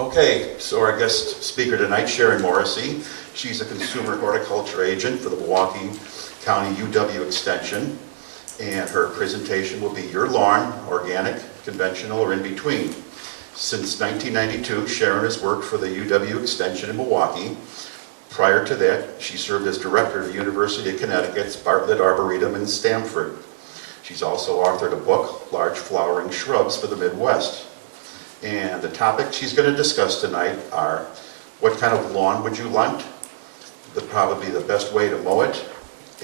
Okay, so our guest speaker tonight, Sharon Morrisey. She's a consumer horticulture agent for the Milwaukee County UW Extension, and her presentation will be your lawn, organic, conventional, or in between. Since 1992, Sharon has worked for the UW Extension in Milwaukee. Prior to that, she served as director of the University of Connecticut's Bartlett Arboretum in Stamford. She's also authored a book, Large Flowering Shrubs for the Midwest. And the topics she's going to discuss tonight are: what kind of lawn would you want, probably the best way to mow it,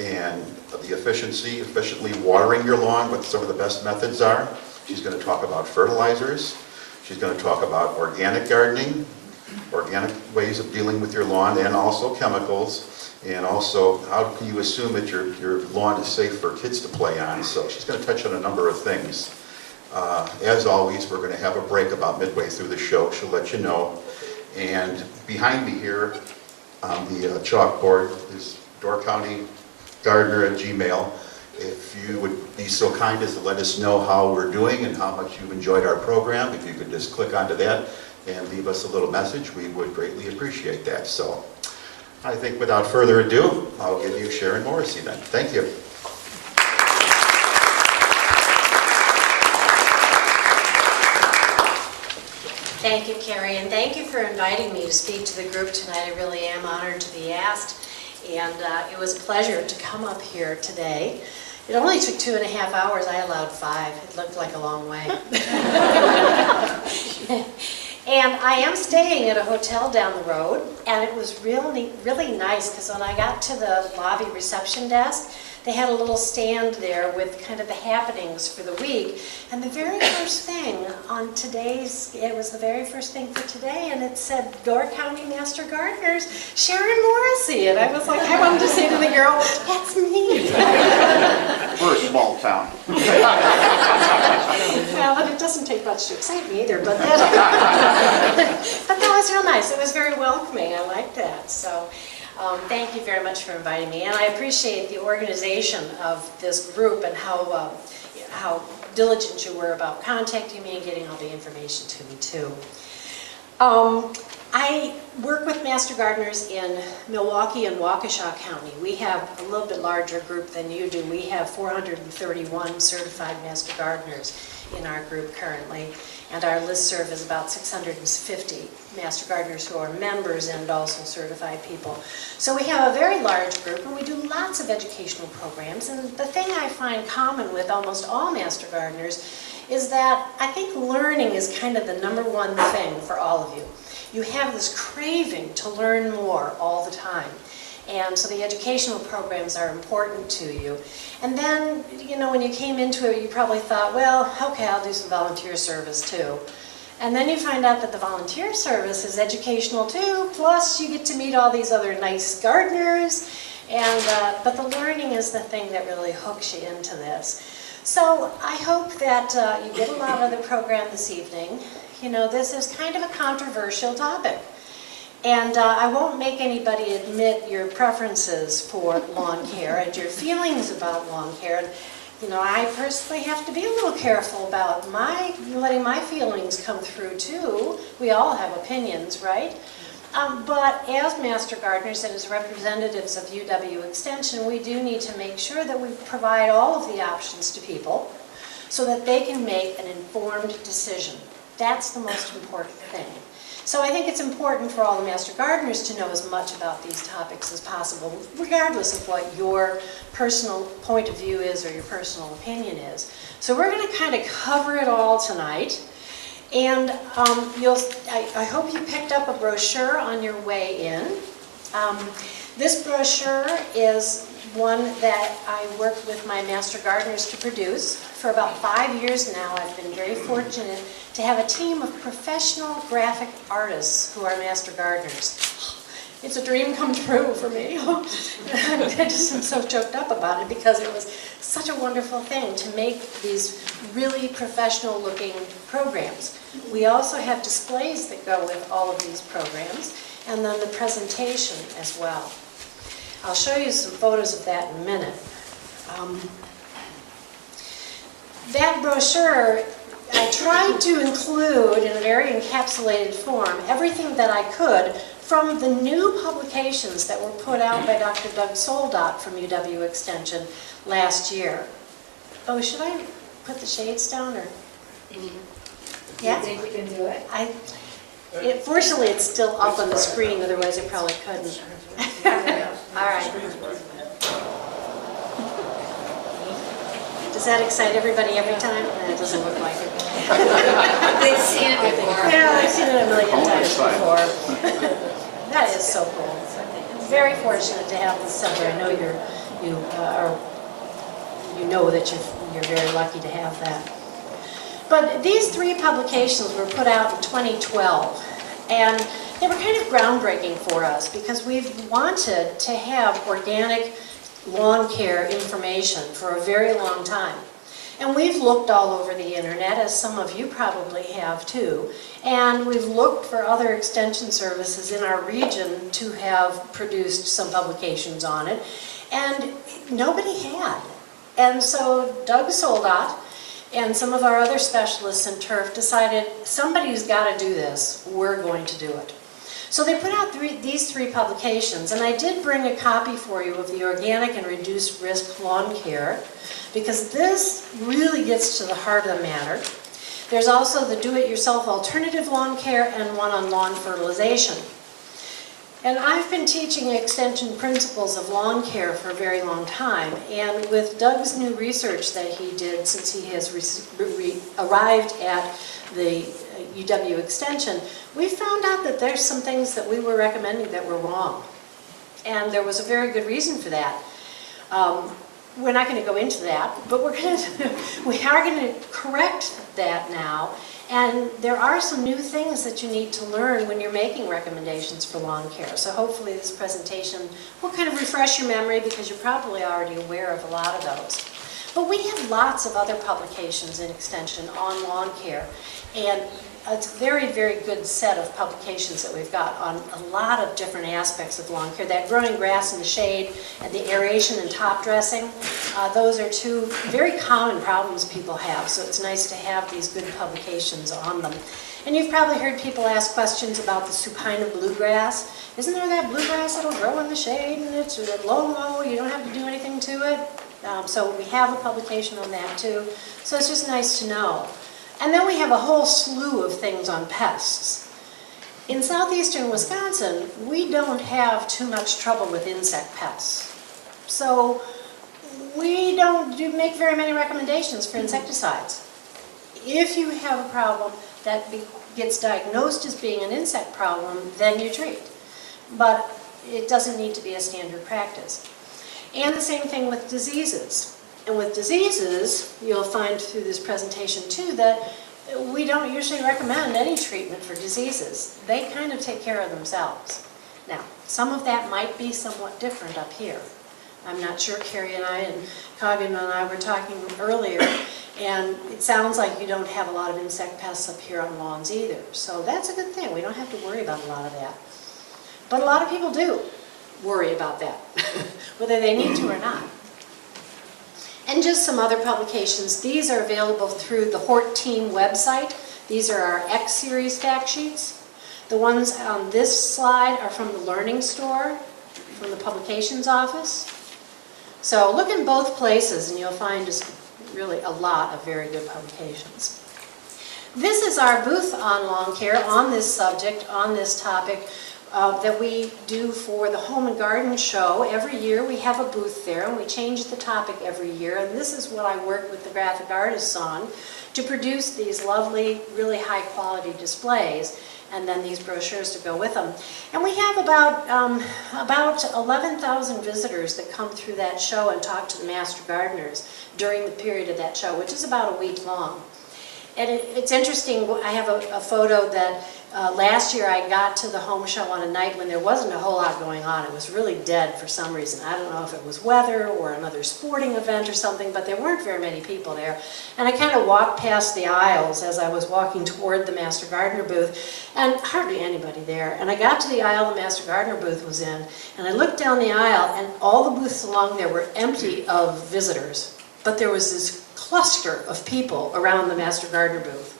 and the efficiently watering your lawn, what some of the best methods are. She's going to talk about fertilizers. She's going to talk about organic gardening, organic ways of dealing with your lawn, and also chemicals, and also how can you assume that your lawn is safe for kids to play on. So she's going to touch on a number of things. As always, we're going to have a break about midway through the show. She'll let you know. And behind me here on the chalkboard is Door County Gardener at Gmail. If you would be so kind as to let us know how we're doing and how much you've enjoyed our program, if you could just click onto that and leave us a little message, we would greatly appreciate that. So I think without further ado, I'll give you Sharon Morrisey then. Thank you. Thank you, Carrie, and thank you for inviting me to speak to the group tonight. I really am honored to be asked, and it was a pleasure to come up here today. It only took 2.5 hours. I allowed 5. It looked like a long way. And I am staying at a hotel down the road, and it was really nice because when I got to the lobby reception desk, they had a little stand there with kind of the happenings for the week. And the very first thing on today's, it was the very first thing for today, and it said, Door County Master Gardeners, Sharon Morrisey. And I was like, I wanted to say to the girl, that's me. We're a small town. Well, and it doesn't take much to excite me either, but that was real nice. It was very welcoming. I liked that. So. Thank you very much for inviting me, and I appreciate the organization of this group and how diligent you were about contacting me and getting all the information to me too. I work with Master Gardeners in Milwaukee and Waukesha County. We have a little bit larger group than you do. We have 431 certified Master Gardeners in our group currently, and our listserv is about 650 Master Gardeners who are members and also certified people. So we have a very large group, and we do lots of educational programs. And the thing I find common with almost all Master Gardeners is that I think learning is kind of the #1 thing for all of you. You have this craving to learn more all the time. And so the educational programs are important to you. And then, you know, when you came into it, you probably thought, well, okay, I'll do some volunteer service too. And then you find out that the volunteer service is educational too, plus you get to meet all these other nice gardeners. And, but the learning is the thing that really hooks you into this. So I hope that you get a lot out of the program this evening. You know, this is kind of a controversial topic. And I won't make anybody admit your preferences for lawn care and your feelings about lawn care. And, you know, I personally have to be a little careful about letting my feelings come through too. We all have opinions, right? But as Master Gardeners and as representatives of UW Extension, we do need to make sure that we provide all of the options to people so that they can make an informed decision. That's the most important thing. So I think it's important for all the Master Gardeners to know as much about these topics as possible, regardless of what your personal point of view is or your personal opinion is. So we're going to kind of cover it all tonight. And I hope you picked up a brochure on your way in. This brochure is one that I worked with my Master Gardeners to produce. For about 5 years now, I've been very fortunate to have a team of professional graphic artists who are Master Gardeners. It's a dream come true for me. I just am so choked up about it because it was such a wonderful thing to make these really professional looking programs. We also have displays that go with all of these programs, and then the presentation as well. I'll show you some photos of that in a minute. That brochure I tried to include in a very encapsulated form everything that I could from the new publications that were put out by Dr. Doug Soldat from UW Extension last year. Oh, should I put the shades down or? Yeah? You think you can do it? Fortunately, it's still up on the screen, otherwise I probably couldn't. All right. Does that excite everybody every time? It doesn't look like it. They've seen it before. Yeah, I've seen it a million times before. That is so cool. Very fortunate to have this center. I know you know that you're very lucky to have that. But these three publications were put out in 2012, and they were kind of groundbreaking for us because we've wanted to have organic lawn care information for a very long time. And we've looked all over the internet, as some of you probably have too, and we've looked for other extension services in our region to have produced some publications on it, and nobody had. And so Doug Soldat and some of our other specialists in turf decided somebody's got to do this, we're going to do it. So they put out these three publications, and I did bring a copy for you of the Organic and Reduced Risk Lawn Care, because this really gets to the heart of the matter. There's also the Do-It-Yourself Alternative Lawn Care and one on lawn fertilization. And I've been teaching extension principles of lawn care for a very long time, and with Doug's new research that he did since he has arrived at the UW Extension, we found out that there's some things that we were recommending that were wrong. And there was a very good reason for that. We're not going to go into that, but we are going to correct that now. And there are some new things that you need to learn when you're making recommendations for lawn care. So hopefully this presentation will kind of refresh your memory, because you're probably already aware of a lot of those. But we have lots of other publications in Extension on lawn care. And it's a very, very good set of publications that we've got on a lot of different aspects of lawn care. That growing grass in the shade and the aeration and top dressing, those are two very common problems people have. So it's nice to have these good publications on them. And you've probably heard people ask questions about the supina bluegrass. Isn't there that bluegrass that'll grow in the shade and it's low, you don't have to do anything to it? So we have a publication on that too. So it's just nice to know. And then we have a whole slew of things on pests. In southeastern Wisconsin, we don't have too much trouble with insect pests. So we don't make very many recommendations for insecticides. If you have a problem that gets diagnosed as being an insect problem, then you treat. But it doesn't need to be a standard practice. And the same thing with diseases. And with diseases, you'll find through this presentation too that we don't usually recommend any treatment for diseases. They kind of take care of themselves. Now, some of that might be somewhat different up here. I'm not sure, Carrie and I and Coggin and I were talking earlier, and it sounds like you don't have a lot of insect pests up here on lawns either. So that's a good thing. We don't have to worry about a lot of that. But a lot of people do worry about that, whether they need to or not. And just some other publications. These are available through the Hort Team website. These are our X Series fact sheets. The ones on this slide are from the Learning Store, from the Publications Office. So look in both places and you'll find just really a lot of very good publications. This is our booth on lawn care, on this subject, on this topic. That we do for the Home and Garden Show. Every year we have a booth there, and we change the topic every year, and this is what I work with the graphic artists on to produce these lovely, really high quality displays, and then these brochures to go with them. And we have about 11,000 visitors that come through that show and talk to the master gardeners during the period of that show, which is about a week long. And it's interesting, I have a photo that last year I got to the home show on a night when there wasn't a whole lot going on. It was really dead for some reason. I don't know if it was weather or another sporting event or something, but there weren't very many people there. And I kind of walked past the aisles as I was walking toward the Master Gardener booth, and hardly anybody there. And I got to the aisle the Master Gardener booth was in, and I looked down the aisle, and all the booths along there were empty of visitors. But there was this cluster of people around the Master Gardener booth.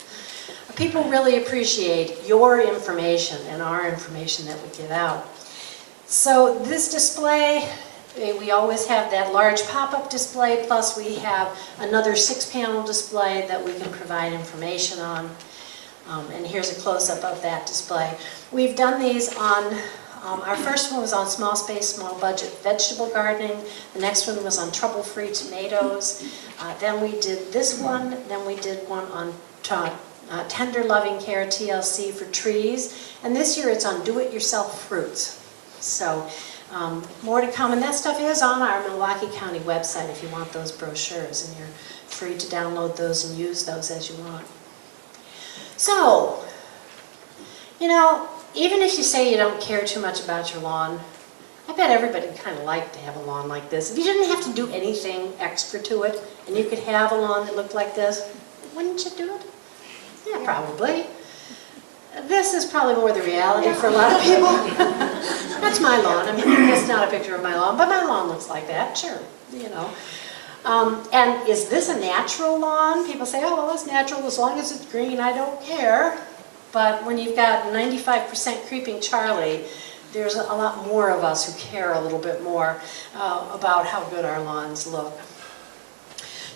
People really appreciate your information and our information that we give out. So this display, we always have that large pop-up display, plus we have another 6-panel display that we can provide information on. And here's a close-up of that display. We've done these on, our first one was on small space, small budget vegetable gardening. The next one was on trouble-free tomatoes. Then we did this one, then we did one on Tender Loving Care TLC for trees. And this year it's on do-it-yourself fruits. So more to come, and that stuff is on our Milwaukee County website if you want those brochures, and you're free to download those and use those as you want. So, you know, even if you say you don't care too much about your lawn, I bet everybody kind of like to have a lawn like this. If you didn't have to do anything extra to it, and you could have a lawn that looked like this, wouldn't you do it? Yeah, probably. This is probably more the reality for a lot of people. That's my lawn. I mean, it's not a picture of my lawn, but my lawn looks like that, sure, you know. And is this a natural lawn? People say, oh, well, it's natural as long as it's green, I don't care. But when you've got 95% creeping Charlie, there's a lot more of us who care a little bit more about how good our lawns look.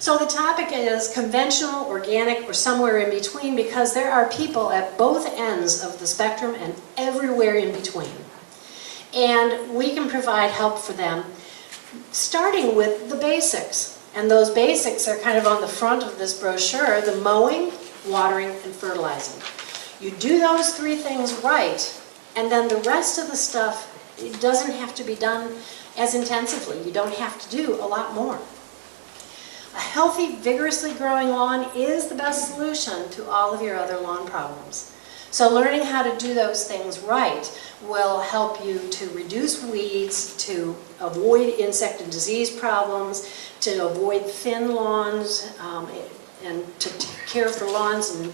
So the topic is conventional, organic, or somewhere in between, because there are people at both ends of the spectrum and everywhere in between. And we can provide help for them, starting with the basics. And those basics are kind of on the front of this brochure: the mowing, watering, and fertilizing. You do those 3 things right, and then the rest of the stuff, it doesn't have to be done as intensively. You don't have to do a lot more. A healthy, vigorously growing lawn is the best solution to all of your other lawn problems. So learning how to do those things right will help you to reduce weeds, to avoid insect and disease problems, to avoid thin lawns, and to care for lawns in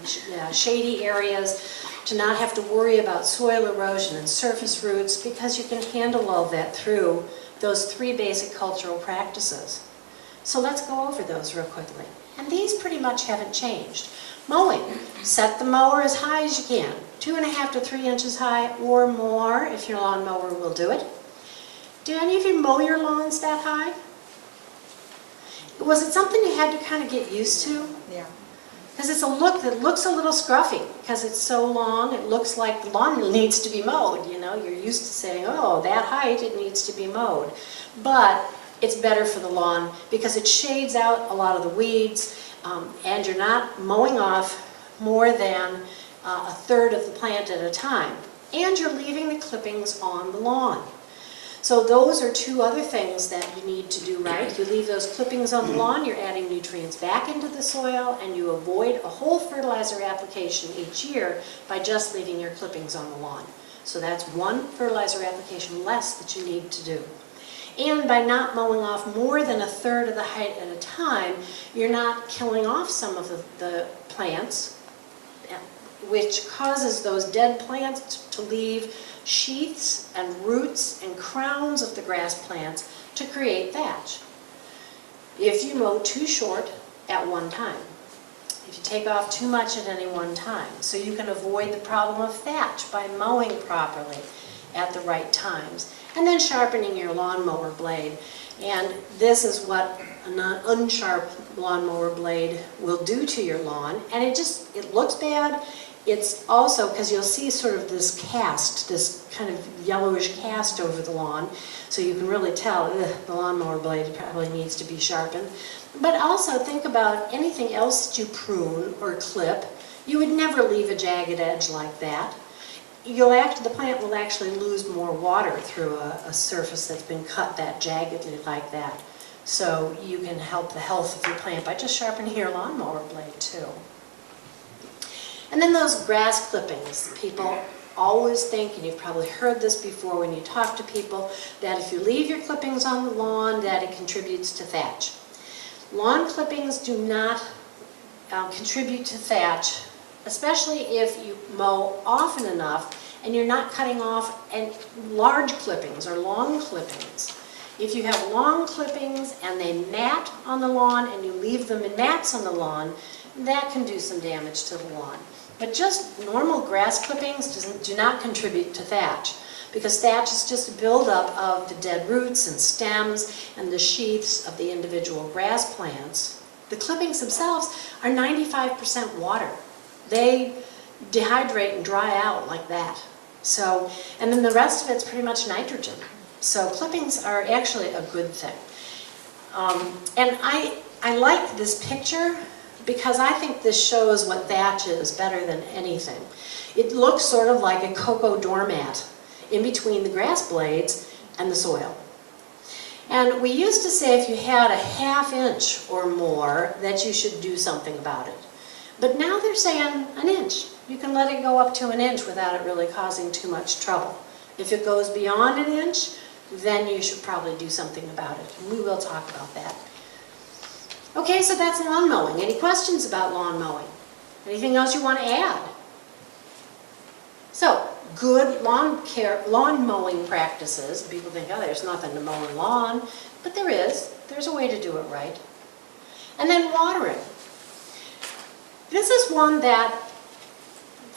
shady areas, to not have to worry about soil erosion and surface roots, because you can handle all that through those 3 basic cultural practices. So let's go over those real quickly. And these pretty much haven't changed. Mowing. Set the mower as high as you can. 2.5 to 3 inches high or more if your lawnmower will do it. Do any of you mow your lawns that high? Was it something you had to kind of get used to? Yeah. Because it's a look that looks a little scruffy because it's so long. It looks like the lawn needs to be mowed. You know, you're used to saying, oh, that height, it needs to be mowed. But it's better for the lawn because it shades out a lot of the weeds, and you're not mowing off more than 1/3 of the plant at a time. And you're leaving the clippings on the lawn. So those are 2 other things that you need to do right. You leave those clippings on the lawn, you're adding nutrients back into the soil, and you avoid a whole fertilizer application each year by just leaving your clippings on the lawn. So that's 1 fertilizer application less that you need to do. And by not mowing off more than 1/3 of the height at a time, you're not killing off some of the plants, which causes those dead plants to leave sheaths and roots and crowns of the grass plants to create thatch. If you mow too short at one time, if you take off too much at any one time, so you can avoid the problem of thatch by mowing properly at the right times. And then sharpening your lawnmower blade. And this is what an unsharp lawnmower blade will do to your lawn. And it looks bad. It's also, because you'll see sort of this cast, this kind of yellowish cast over the lawn, so you can really tell the lawnmower blade probably needs to be sharpened. But also think about anything else that you prune or clip. You would never leave a jagged edge like that. The plant will actually lose more water through a surface that's been cut that jaggedly like that. So you can help the health of your plant by just sharpening your lawnmower blade too. And then those grass clippings. People always think, and you've probably heard this before when you talk to people, that if you leave your clippings on the lawn, that it contributes to thatch. Lawn clippings do not contribute to thatch, especially if you mow often enough and you're not cutting off large clippings or long clippings. If you have long clippings and they mat on the lawn and you leave them in mats on the lawn, that can do some damage to the lawn. But just normal grass clippings do not contribute to thatch, because thatch is just a buildup of the dead roots and stems and the sheaths of the individual grass plants. The clippings themselves are 95% water. They dehydrate and dry out like that. So, and then the rest of it's pretty much nitrogen. So clippings are actually a good thing. And I like this picture because I think this shows what thatch is better than anything. It looks sort of like a cocoa doormat in between the grass blades and the soil. And we used to say if you had a ½ inch or more that you should do something about it. But now they're saying an inch. You can let it go up to an inch without it really causing too much trouble. If it goes beyond an inch, then you should probably do something about it. And we will talk about that. Okay, so that's lawn mowing. Any questions about lawn mowing? Anything else you want to add? So, good lawn mowing practices. People think, oh, there's nothing to mow a lawn. But there is. There's a way to do it right. And then watering. This is one that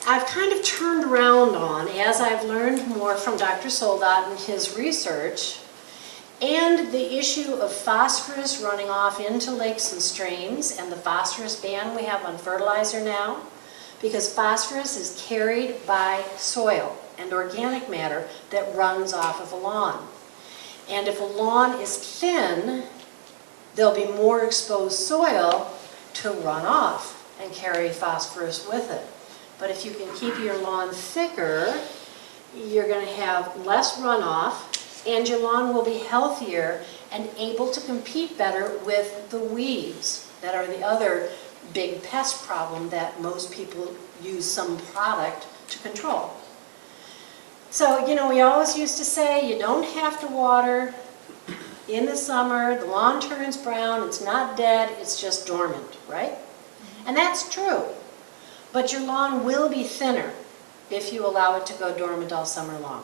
I've kind of turned around on as I've learned more from Dr. Soldat and his research, and the issue of phosphorus running off into lakes and streams, and the phosphorus ban we have on fertilizer now, because phosphorus is carried by soil and organic matter that runs off of a lawn. And if a lawn is thin, there'll be more exposed soil to run off and carry phosphorus with it. But if you can keep your lawn thicker, you're going to have less runoff, and your lawn will be healthier and able to compete better with the weeds that are the other big pest problem that most people use some product to control. So, you know, we always used to say you don't have to water in the summer, the lawn turns brown, it's not dead, it's just dormant, right? And that's true. But your lawn will be thinner if you allow it to go dormant all summer long.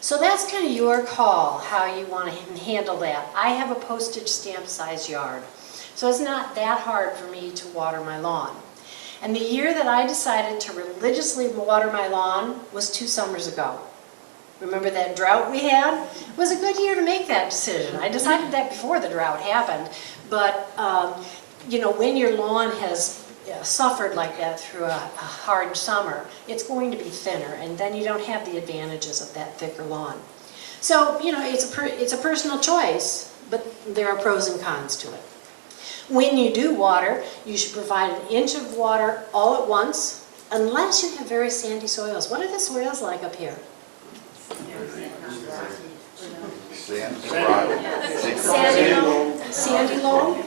So that's kind of your call, how you want to handle that. I have a postage stamp size yard, so it's not that hard for me to water my lawn. And the year that I decided to religiously water my lawn was 2 summers ago. Remember that drought we had? It was a good year to make that decision. I decided that before the drought happened, but you know, when your lawn has suffered like that through a hard summer, it's going to be thinner, and then you don't have the advantages of that thicker lawn. So, you know, it's a personal choice, but there are pros and cons to it. When you do water, you should provide an inch of water all at once, unless you have very sandy soils. What are the soils like up here? Sandy loam?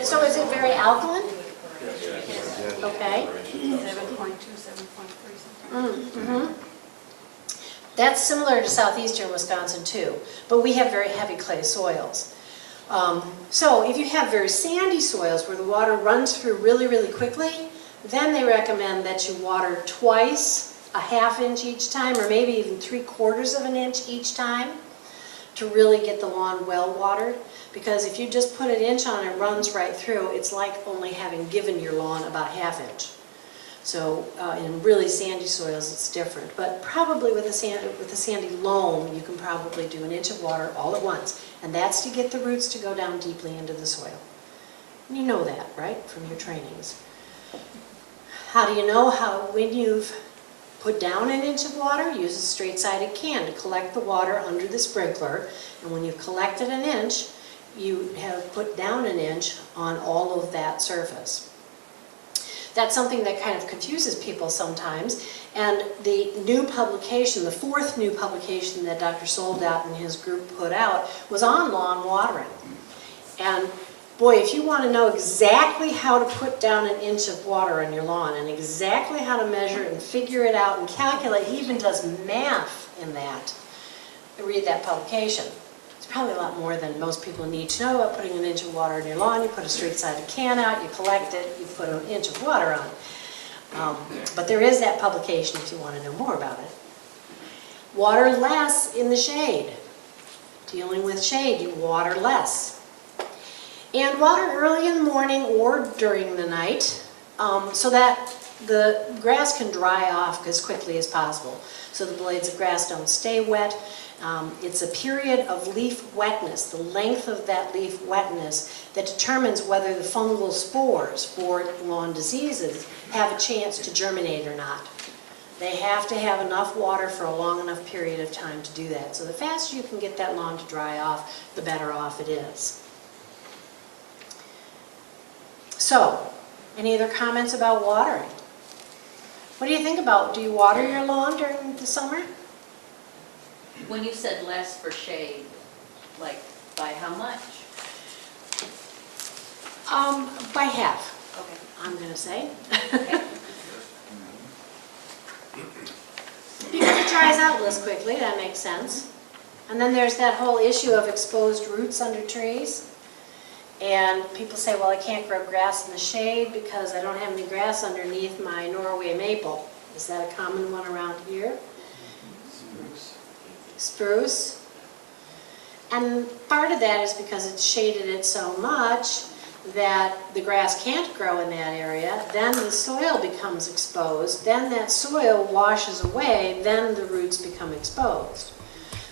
So is it very alkaline? Okay. 7.2, 7.3 Mm-hmm. That's similar to southeastern Wisconsin too, but we have very heavy clay soils. So if you have very sandy soils where the water runs through really, really quickly, then they recommend that you water twice, a ½ inch each time, or maybe even 3/4 of an inch each time to really get the lawn well watered. Because if you just put an inch on and it runs right through, it's like only having given your lawn about a ½ inch. So in really sandy soils, it's different. But probably with a sandy loam, you can probably do an inch of water all at once. And that's to get the roots to go down deeply into the soil. You know that, right, from your trainings. How do you know when you've put down an inch of water? Use a straight-sided can to collect the water under the sprinkler. And when you've collected an inch, you have put down an inch on all of that surface. That's something that kind of confuses people sometimes. And the new publication, the 4th new publication that Dr. Soldat and his group put out was on lawn watering. And boy, if you want to know exactly how to put down an inch of water on your lawn and exactly how to measure it and figure it out and calculate, he even does math in that, read that publication. It's probably a lot more than most people need to know about putting an inch of water in your lawn. You put a straight-sided can out, you collect it, you put an inch of water on. But there is that publication if you want to know more about it. Water less in the shade. Dealing with shade, you water less. And water early in the morning or during the night so that the grass can dry off as quickly as possible. So the blades of grass don't stay wet. It's a period of leaf wetness, the length of that leaf wetness, that determines whether the fungal spores for lawn diseases have a chance to germinate or not. They have to have enough water for a long enough period of time to do that. So the faster you can get that lawn to dry off, the better off it is. So, any other comments about watering? What do you think about, do you water your lawn during the summer? When you said less for shade, like by how much? By half, Okay. I'm going to say. Okay. Because it dries out less quickly, that makes sense. And then there's that whole issue of exposed roots under trees. And people say, well, I can't grow grass in the shade because I don't have any grass underneath my Norway maple. Is that a common one around here? Spruce. And part of that is because it's shaded it so much that the grass can't grow in that area. Then the soil becomes exposed. Then that soil washes away. Then the roots become exposed.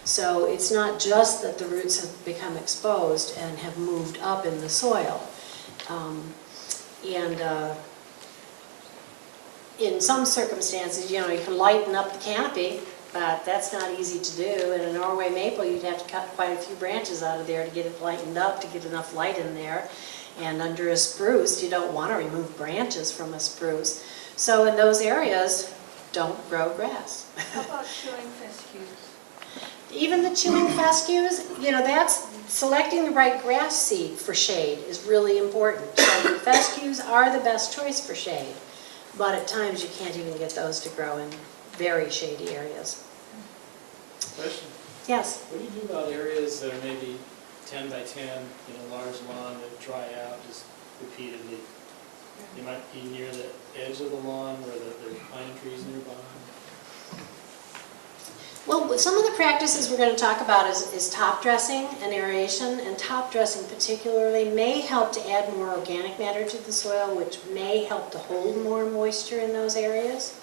So it's not just that the roots have become exposed and have moved up in the soil. In some circumstances, you know, you can lighten up the canopy, but that's not easy to do. In a Norway maple, you'd have to cut quite a few branches out of there to get it lightened up, to get enough light in there. And under a spruce, you don't want to remove branches from a spruce. So in those areas, don't grow grass. How about chewing fescues? Even the chewing fescues, you know, that's selecting the right grass seed for shade is really important. So the fescues are the best choice for shade, but at times you can't even get those to grow in very shady areas. Question, Yes? what do you do about areas that are maybe 10 by 10, large lawn that dry out just repeatedly? You might be near the edge of the lawn where there's pine trees nearby. Well, some of the practices we're going to talk about is top dressing and aeration, and top dressing particularly may help to add more organic matter to the soil, which may help to hold more moisture in those areas.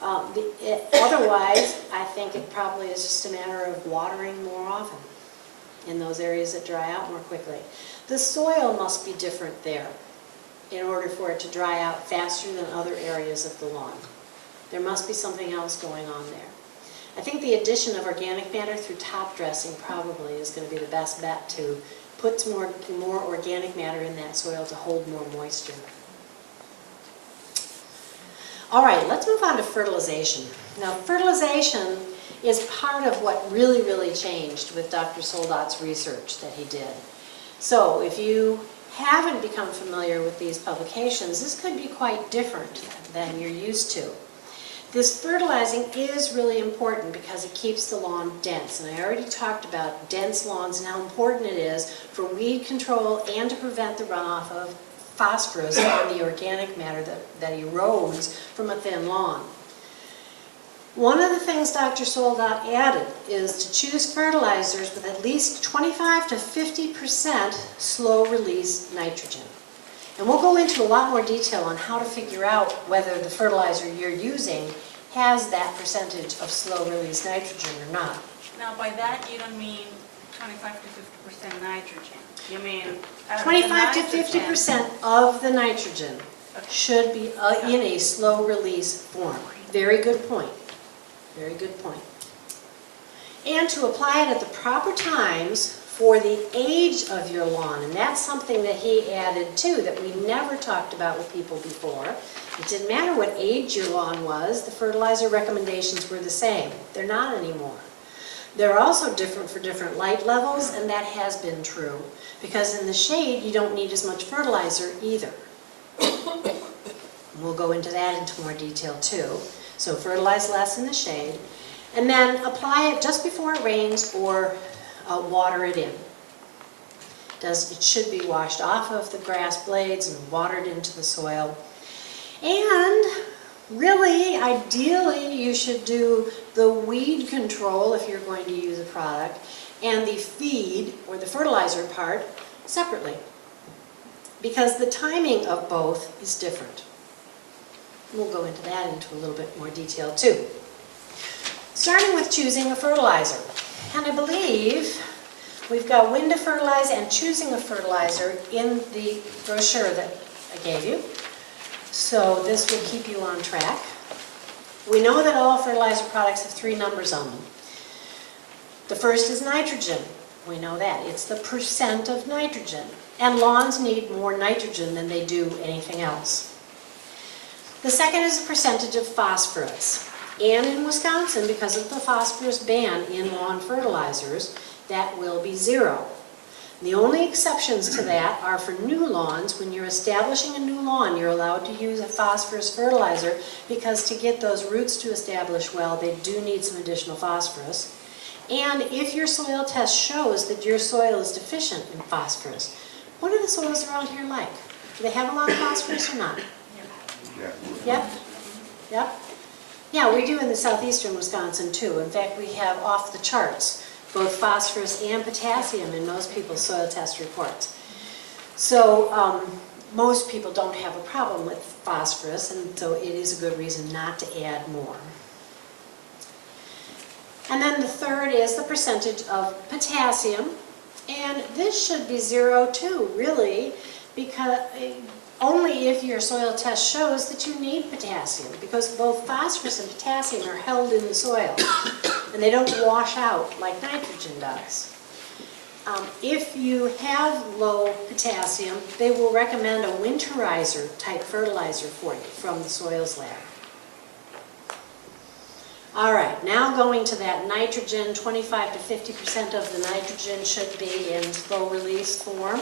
Otherwise, I think it probably is just a matter of watering more often in those areas that dry out more quickly. The soil must be different there in order for it to dry out faster than other areas of the lawn. There must be something else going on there. I think the addition of organic matter through top dressing probably is going to be the best bet to put more organic matter in that soil to hold more moisture. All right, let's move on to fertilization. Now, fertilization is part of what really, really changed with Dr. Soldat's research that he did. So if you haven't become familiar with these publications, this could be quite different than you're used to. This fertilizing is really important because it keeps the lawn dense. And I already talked about dense lawns and how important it is for weed control and to prevent the runoff of phosphorus on the organic matter that erodes from a thin lawn. One of the things Dr. Soldat added is to choose fertilizers with at least 25 to 50% slow-release nitrogen. And we'll go into a lot more detail on how to figure out whether the fertilizer you're using has that percentage of slow-release nitrogen or not. Now, by that, you don't mean 25 to 50% nitrogen. You mean 25 to 50% of the nitrogen should be in a slow-release form. Very good point. Very good point. And to apply it at the proper times for the age of your lawn. And that's something that he added too, that we never talked about with people before. It didn't matter what age your lawn was, the fertilizer recommendations were the same. They're not anymore. They're also different for different light levels, and that has been true. Because in the shade, you don't need as much fertilizer either. We'll go into that into more detail too. So fertilize less in the shade, and then apply it just before it rains or water it in. It should be washed off of the grass blades and watered into the soil. And Really, ideally, you should do the weed control if you're going to use a product and the feed or the fertilizer part separately, because the timing of both is different. We'll go into that into a little bit more detail too. Starting with choosing a fertilizer. And I believe we've got when to fertilize and choosing a fertilizer in the brochure that I gave you. So this will keep you on track. We know that all fertilizer products have 3 numbers on them. The first is nitrogen. We know that. It's the percent of nitrogen. And lawns need more nitrogen than they do anything else. The second is the percentage of phosphorus. And in Wisconsin, because of the phosphorus ban in lawn fertilizers, that will be 0. The only exceptions to that are for new lawns. When you're establishing a new lawn, you're allowed to use a phosphorus fertilizer because to get those roots to establish well, they do need some additional phosphorus. And if your soil test shows that your soil is deficient in phosphorus, what are the soils around here like? Do they have a lot of phosphorus or not? Yeah. Yep. Yep. Yeah, we do in the southeastern Wisconsin too. In fact, we have off the charts both phosphorus and potassium in most people's soil test reports. So most people don't have a problem with phosphorus, and so it is a good reason not to add more. And then the third is the percentage of potassium, and this should be 0 too, really, because only if your soil test shows that you need potassium, because both phosphorus and potassium are held in the soil, and they don't wash out like nitrogen does. If you have low potassium, they will recommend a winterizer type fertilizer for you from the soils lab. All right, now going to that nitrogen, 25 to 50% of the nitrogen should be in slow release form.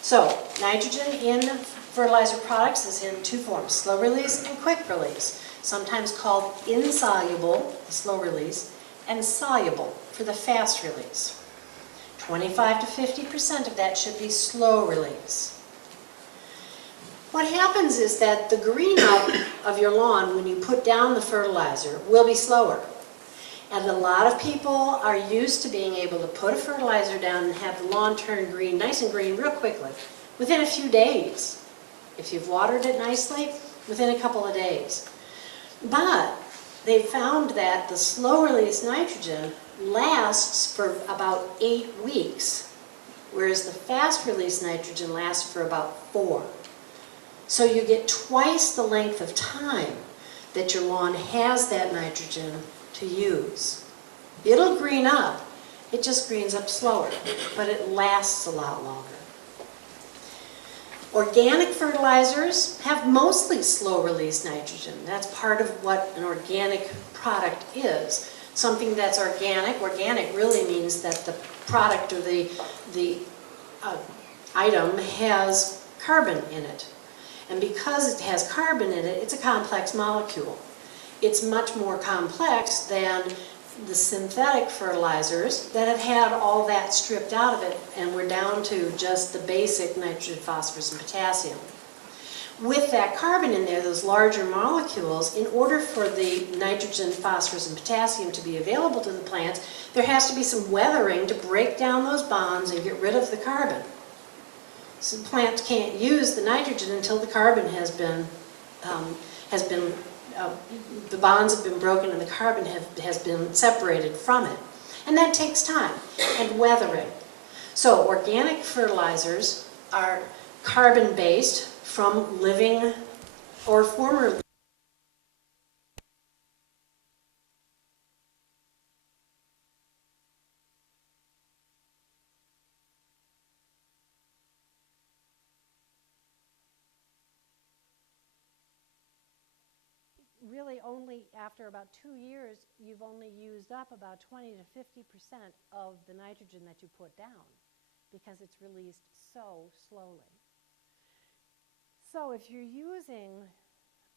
So nitrogen in fertilizer products is in 2 forms, slow release and quick release, sometimes called insoluble, the slow release, and soluble for the fast release. 25 to 50% of that should be slow release. What happens is that the green up of your lawn when you put down the fertilizer will be slower. And a lot of people are used to being able to put a fertilizer down and have the lawn turn green, nice and green, real quickly, within a few days. If you've watered it nicely, within a couple of days. But they found that the slow release nitrogen lasts for about 8 weeks, whereas the fast release nitrogen lasts for about 4. So you get twice the length of time that your lawn has that nitrogen to use. It'll green up, it just greens up slower, but it lasts a lot longer. Organic fertilizers have mostly slow release nitrogen. That's part of what an organic product is. Something that's organic really means that the product or the item has carbon in it. And because it has carbon in it, it's a complex molecule. It's much more complex than the synthetic fertilizers that have had all that stripped out of it, and we're down to just the basic nitrogen, phosphorus, and potassium. With that carbon in there, those larger molecules, in order for the nitrogen, phosphorus, and potassium to be available to the plants, there has to be some weathering to break down those bonds and get rid of the carbon. So the plant can't use the nitrogen until the carbon the bonds have been broken and the carbon has been separated from it. And that takes time and weathering. So organic fertilizers are carbon-based from living or former really only after about 2 years, you've only used up about 20 to 50% of the nitrogen that you put down because it's released so slowly. So if you're using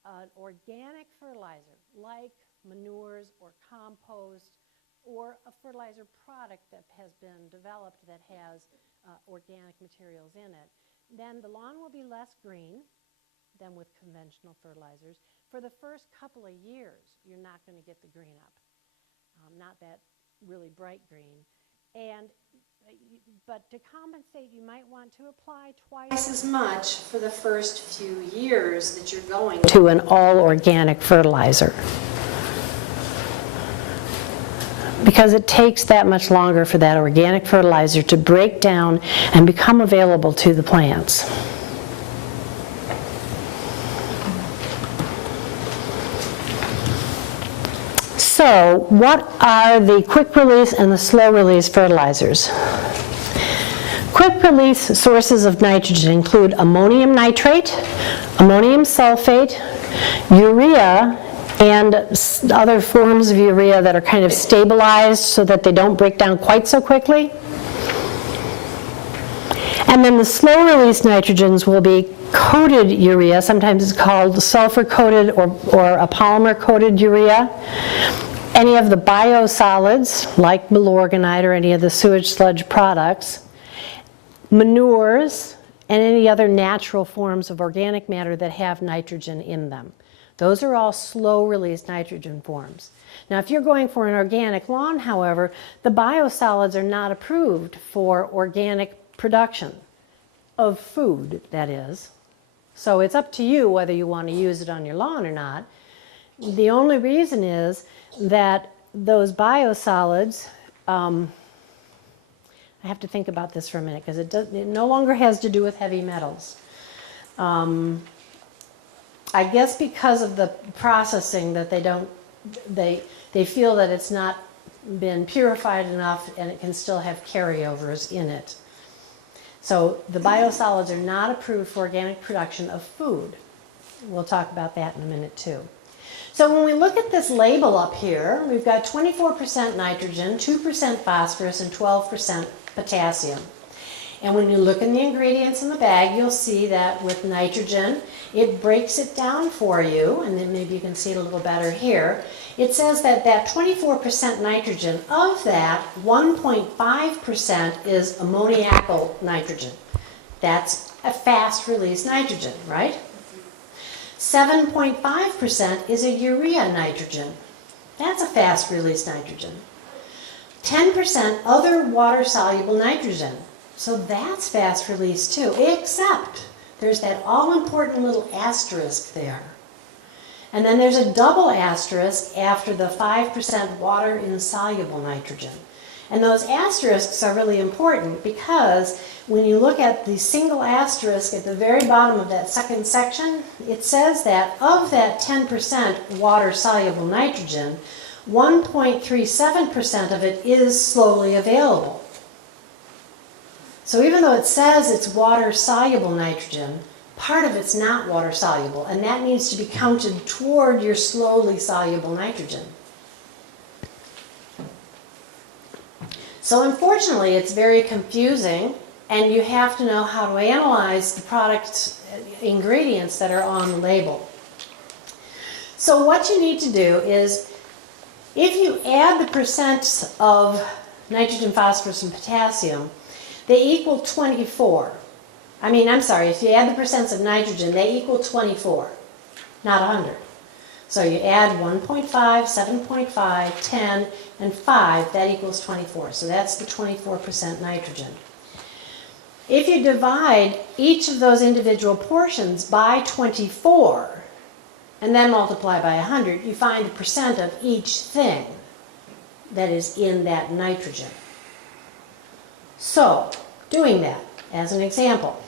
an organic fertilizer like manures or compost or a fertilizer product that has been developed that has organic materials in it, then the lawn will be less green than with conventional fertilizers, for the first couple of years, you're not going to get the green up. Not that really bright green. But to compensate, you might want to apply twice as much for the first few years that you're going to an all-organic fertilizer. Because it takes that much longer for that organic fertilizer to break down and become available to the plants. So, what are the quick release and the slow release fertilizers? Quick release sources of nitrogen include ammonium nitrate, ammonium sulfate, urea, and other forms of urea that are kind of stabilized so that they don't break down quite so quickly. And then the slow release nitrogens will be coated urea, sometimes it's called sulfur coated or a polymer coated urea. Any of the biosolids like milorganite or any of the sewage sludge products, manures, and any other natural forms of organic matter that have nitrogen in them. Those are all slow-release nitrogen forms. Now, if you're going for an organic lawn, however, the biosolids are not approved for organic production of food, that is. So it's up to you whether you want to use it on your lawn or not. The only reason is that those biosolids, I have to think about this for a minute because it no longer has to do with heavy metals. I guess because of the processing that they feel that it's not been purified enough and it can still have carryovers in it. So the biosolids are not approved for organic production of food. We'll talk about that in a minute too. So when we look at this label up here, we've got 24% nitrogen, 2% phosphorus, and 12% potassium. And when you look in the ingredients in the bag, you'll see that with nitrogen, it breaks it down for you, and then maybe you can see it a little better here. It says that 24% nitrogen, of that, 1.5% is ammoniacal nitrogen. That's a fast-release nitrogen, right? 7.5% is a urea nitrogen. That's a fast-release nitrogen. 10% other water-soluble nitrogen. So that's fast release too, except there's that all-important little asterisk there. And then there's a double asterisk after the 5% water-insoluble nitrogen. And those asterisks are really important because when you look at the single asterisk at the very bottom of that second section, it says that of that 10% water-soluble nitrogen, 1.37% of it is slowly available. So even though it says it's water-soluble nitrogen, part of it's not water-soluble, and that needs to be counted toward your slowly soluble nitrogen. So unfortunately, it's very confusing, and you have to know how to analyze the product ingredients that are on the label. So what you need to do is, if you add the percents of nitrogen, phosphorus, and potassium, they equal 24. If you add the percents of nitrogen, they equal 24, not 100. So you add 1.5, 7.5, 10, and 5, that equals 24. So that's the 24% nitrogen. If you divide each of those individual portions by 24, and then multiply by 100, you find the percent of each thing that is in that nitrogen. So, doing that, as an example,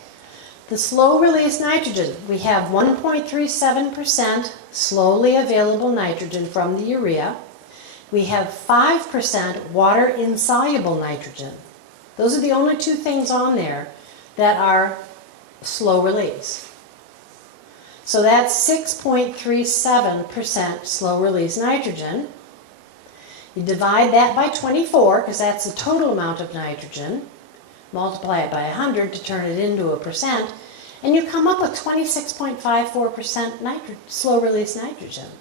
the slow-release nitrogen, we have 1.37% slowly available nitrogen from the urea. We have 5% water-insoluble nitrogen. Those are the only two things on there that are slow-release. So that's 6.37% slow-release nitrogen. You divide that by 24, because that's the total amount of nitrogen. Multiply it by 100 to turn it into a percent, and you come up with 26.54% slow-release nitrogen.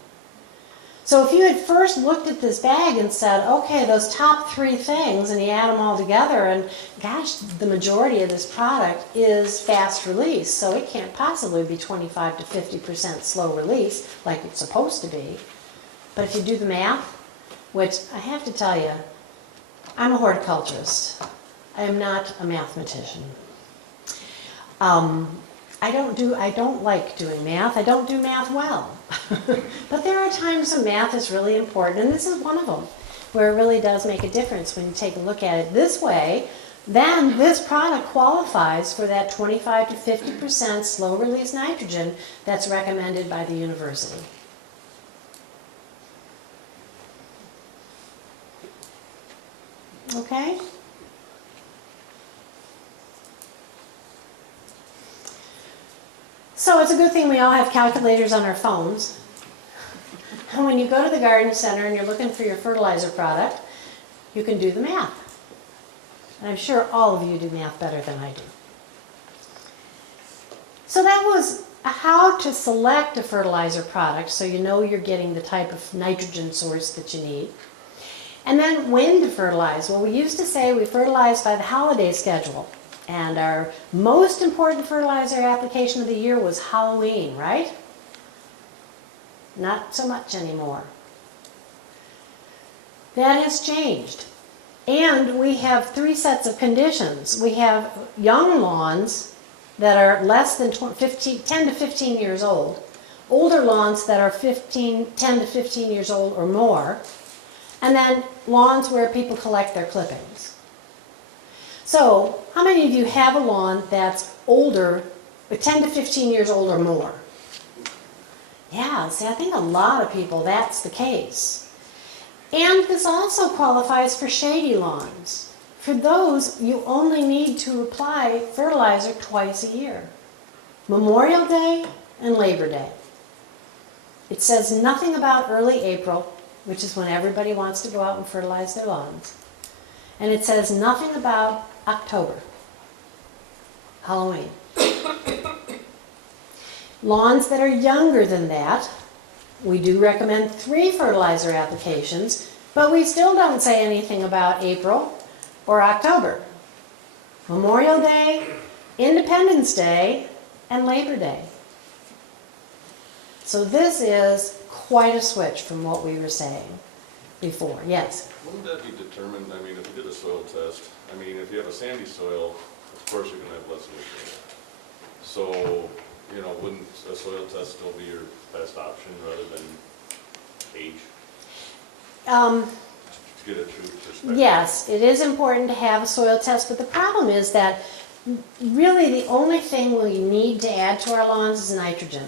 So if you had first looked at this bag and said, okay, those top 3 things, and you add them all together, and gosh, the majority of this product is fast release, so it can't possibly be 25 to 50% slow release like it's supposed to be. But if you do the math, which I have to tell you, I'm a horticulturist. I am not a mathematician. I don't like doing math. I don't do math well. But there are times when math is really important, and this is one of them, where it really does make a difference when you take a look at it this way. Then this product qualifies for that 25 to 50% slow release nitrogen that's recommended by the university. Okay? So it's a good thing we all have calculators on our phones. And when you go to the garden center and you're looking for your fertilizer product, you can do the math. And I'm sure all of you do math better than I do. So that was how to select a fertilizer product so you know you're getting the type of nitrogen source that you need. And then when to fertilize. Well, we used to say we fertilize by the holiday schedule. And our most important fertilizer application of the year was Halloween, right? Not so much anymore. That has changed. And we have 3 sets of conditions. We have young lawns that are less than 10 to 15 years old, older lawns that are 10 to 15 years old or more, and then lawns where people collect their clippings. So, how many of you have a lawn that's older, 10 to 15 years old or more? Yeah, see, I think a lot of people, that's the case. And this also qualifies for shady lawns. For those, you only need to apply fertilizer twice a year. Memorial Day and Labor Day. It says nothing about early April, which is when everybody wants to go out and fertilize their lawns. And it says nothing about October, Halloween. Lawns that are younger than that, we do recommend 3 fertilizer applications, but we still don't say anything about April or October. Memorial Day, Independence Day, and Labor Day. So this is quite a switch from what we were saying before. Yes? Wouldn't that be determined, I mean, if you did a soil test, I mean, if you have a sandy soil, of course you're gonna have less nutrients. So, you know, wouldn't a soil test still be your best option rather than age? To get a true perspective? Yes, it is important to have a soil test, but the problem is that really the only thing we need to add to our lawns is nitrogen.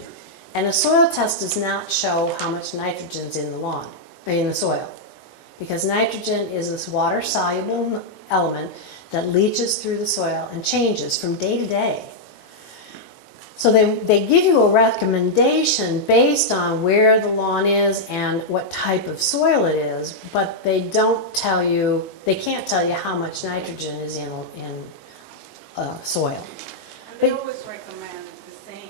And a soil test does not show how much nitrogen's in the lawn, in the soil. Because nitrogen is this water-soluble element that leaches through the soil and changes from day to day. So they give you a recommendation based on where the lawn is and what type of soil it is, but they don't tell you, they can't tell you how much nitrogen is in soil. And they always recommend the same,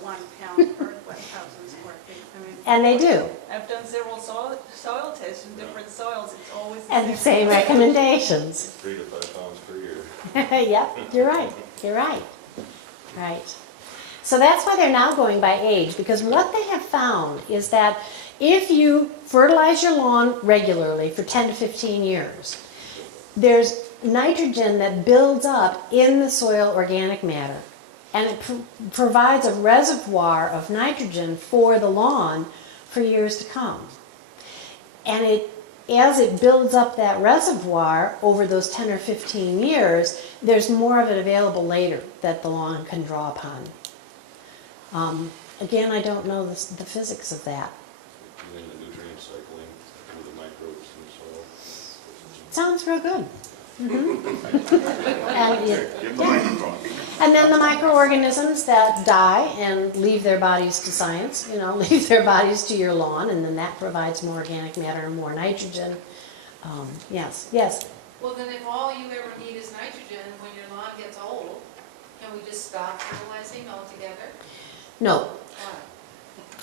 1 pound per 1,000 square feet. I mean, And they do. I've done several soil tests in different soils, it's always And the same recommendations. 3 to 5 pounds per year. Yep, you're right. You're right. Right. So that's why they're now going by age, because what they have found is that if you fertilize your lawn regularly for 10 to 15 years, there's nitrogen that builds up in the soil organic matter, and it provides a reservoir of nitrogen for the lawn for years to come. And as it builds up that reservoir over those 10 or 15 years, there's more of it available later that the lawn can draw upon. Again, I don't know the physics of that. And then the nutrient cycling with the microbes in the soil. Sounds real good. And, Give the microphone. and then the microorganisms that die and leave their bodies to science, leave their bodies to your lawn, and then that provides more organic matter and more nitrogen. Yes. Well, then if all you ever need is nitrogen when your lawn gets old, can we just stop fertilizing altogether? No.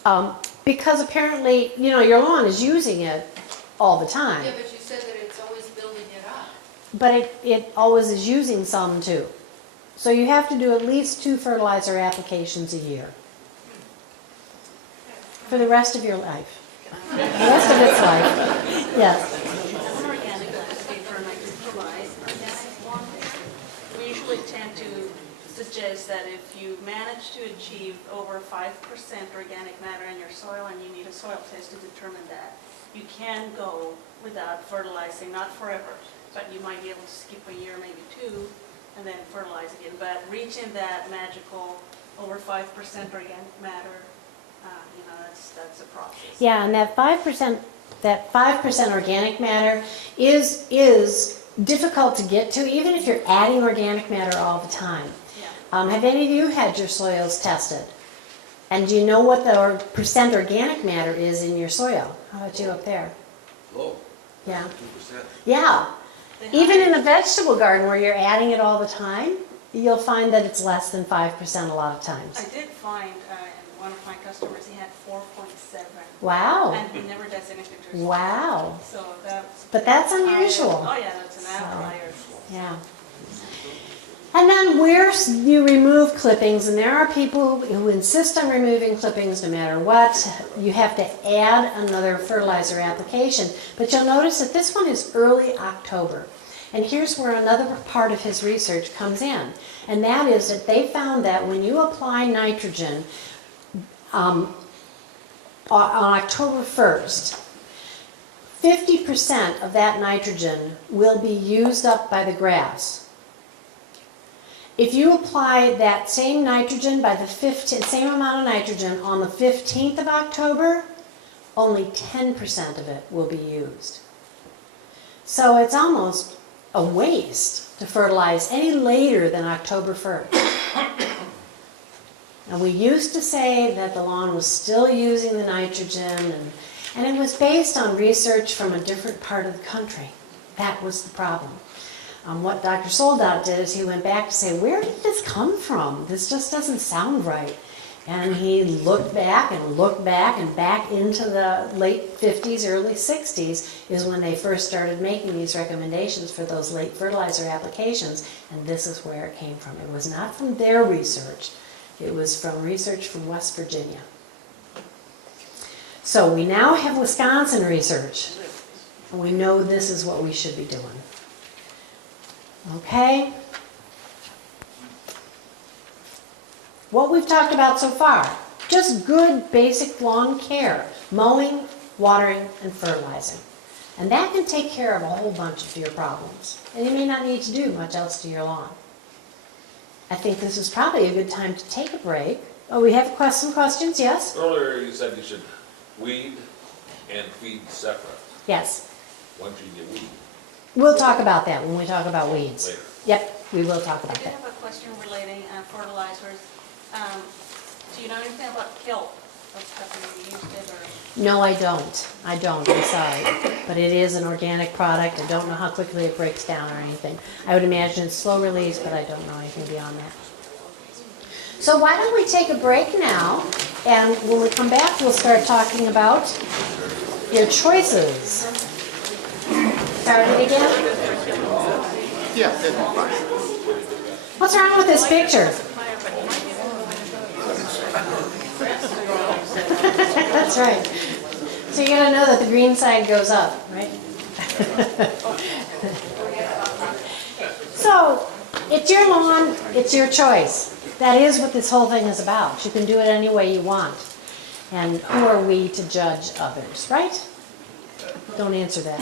Why? Because apparently, you know, your lawn is using it all the time. Yeah, but you said that it's always building it up. But it always is using some too. So you have to do at least 2 fertilizer applications a year. For the rest of your life. The rest of its life. Yes. As an organic landscaper, and I do provide organic lawn care, we usually tend to suggest that if you manage to achieve over 5% organic matter in your soil, and you need a soil test to determine that, you can go without fertilizing, not forever, but you might be able to skip a year, maybe 2, and then fertilize again. But reaching that magical over 5% organic matter, you know, that's a process. Yeah, and that 5% organic matter is difficult to get to, even if you're adding organic matter all the time. Yeah. Have any of you had your soils tested? And do you know what the percent organic matter is in your soil? How about you up there? Low, Yeah. 2%. Yeah. They Even have- in a vegetable garden where you're adding it all the time, you'll find that it's less than 5% a lot of times. I did find in one of my customers, he had 4.7. Wow. And he never does anything to his soil. Wow. So that's. But that's unusual. Oh, yeah, that's an So, outlier. Yeah. And then where you remove clippings, and there are people who insist on removing clippings no matter what, you have to add another fertilizer application. But you'll notice that this one is early October. And here's where another part of his research comes in. And that is that they found that when you apply nitrogen on October 1st, 50% of that nitrogen will be used up by the grass. If you apply that same nitrogen by the same amount of nitrogen on the 15th of October, only 10% of it will be used. So it's almost a waste to fertilize any later than October 1st. And we used to say that the lawn was still using the nitrogen, and it was based on research from a different part of the country. That was the problem. What Dr. Soldat did is he went back to say, where did this come from? This just doesn't sound right. And he looked back and back into the late 50s, early 60s is when they first started making these recommendations for those late fertilizer applications. And this is where it came from. It was not from their research. It was from research from West Virginia. So we now have Wisconsin research. And we know this is what we should be doing. Okay? What we've talked about so far, just good basic lawn care, mowing, watering, and fertilizing. And that can take care of a whole bunch of your problems. And you may not need to do much else to your lawn. I think this is probably a good time to take a break. Oh, we have some questions, yes? Earlier you said you should weed and feed separate. Yes. When should you get weed? We'll talk about that when we talk about weeds. Later. Yep, we will talk I about do that. have a question relating fertilizers. Do you know anything about kelp? Have you used it or? No, I don't. I'm sorry. But it is an organic product. I don't know how quickly it breaks down or anything. I would imagine it's slow release, but I don't know anything beyond that. So why don't we take a break now, and when we come back, we'll start talking about your choices. Start it again? Yeah, that'd be fine. What's wrong with this picture? That's right. So you gotta know that the green side goes up, right? So, it's your lawn, it's your choice. That is what this whole thing is about. You can do it any way you want. And who are we to judge others, right? Don't answer that.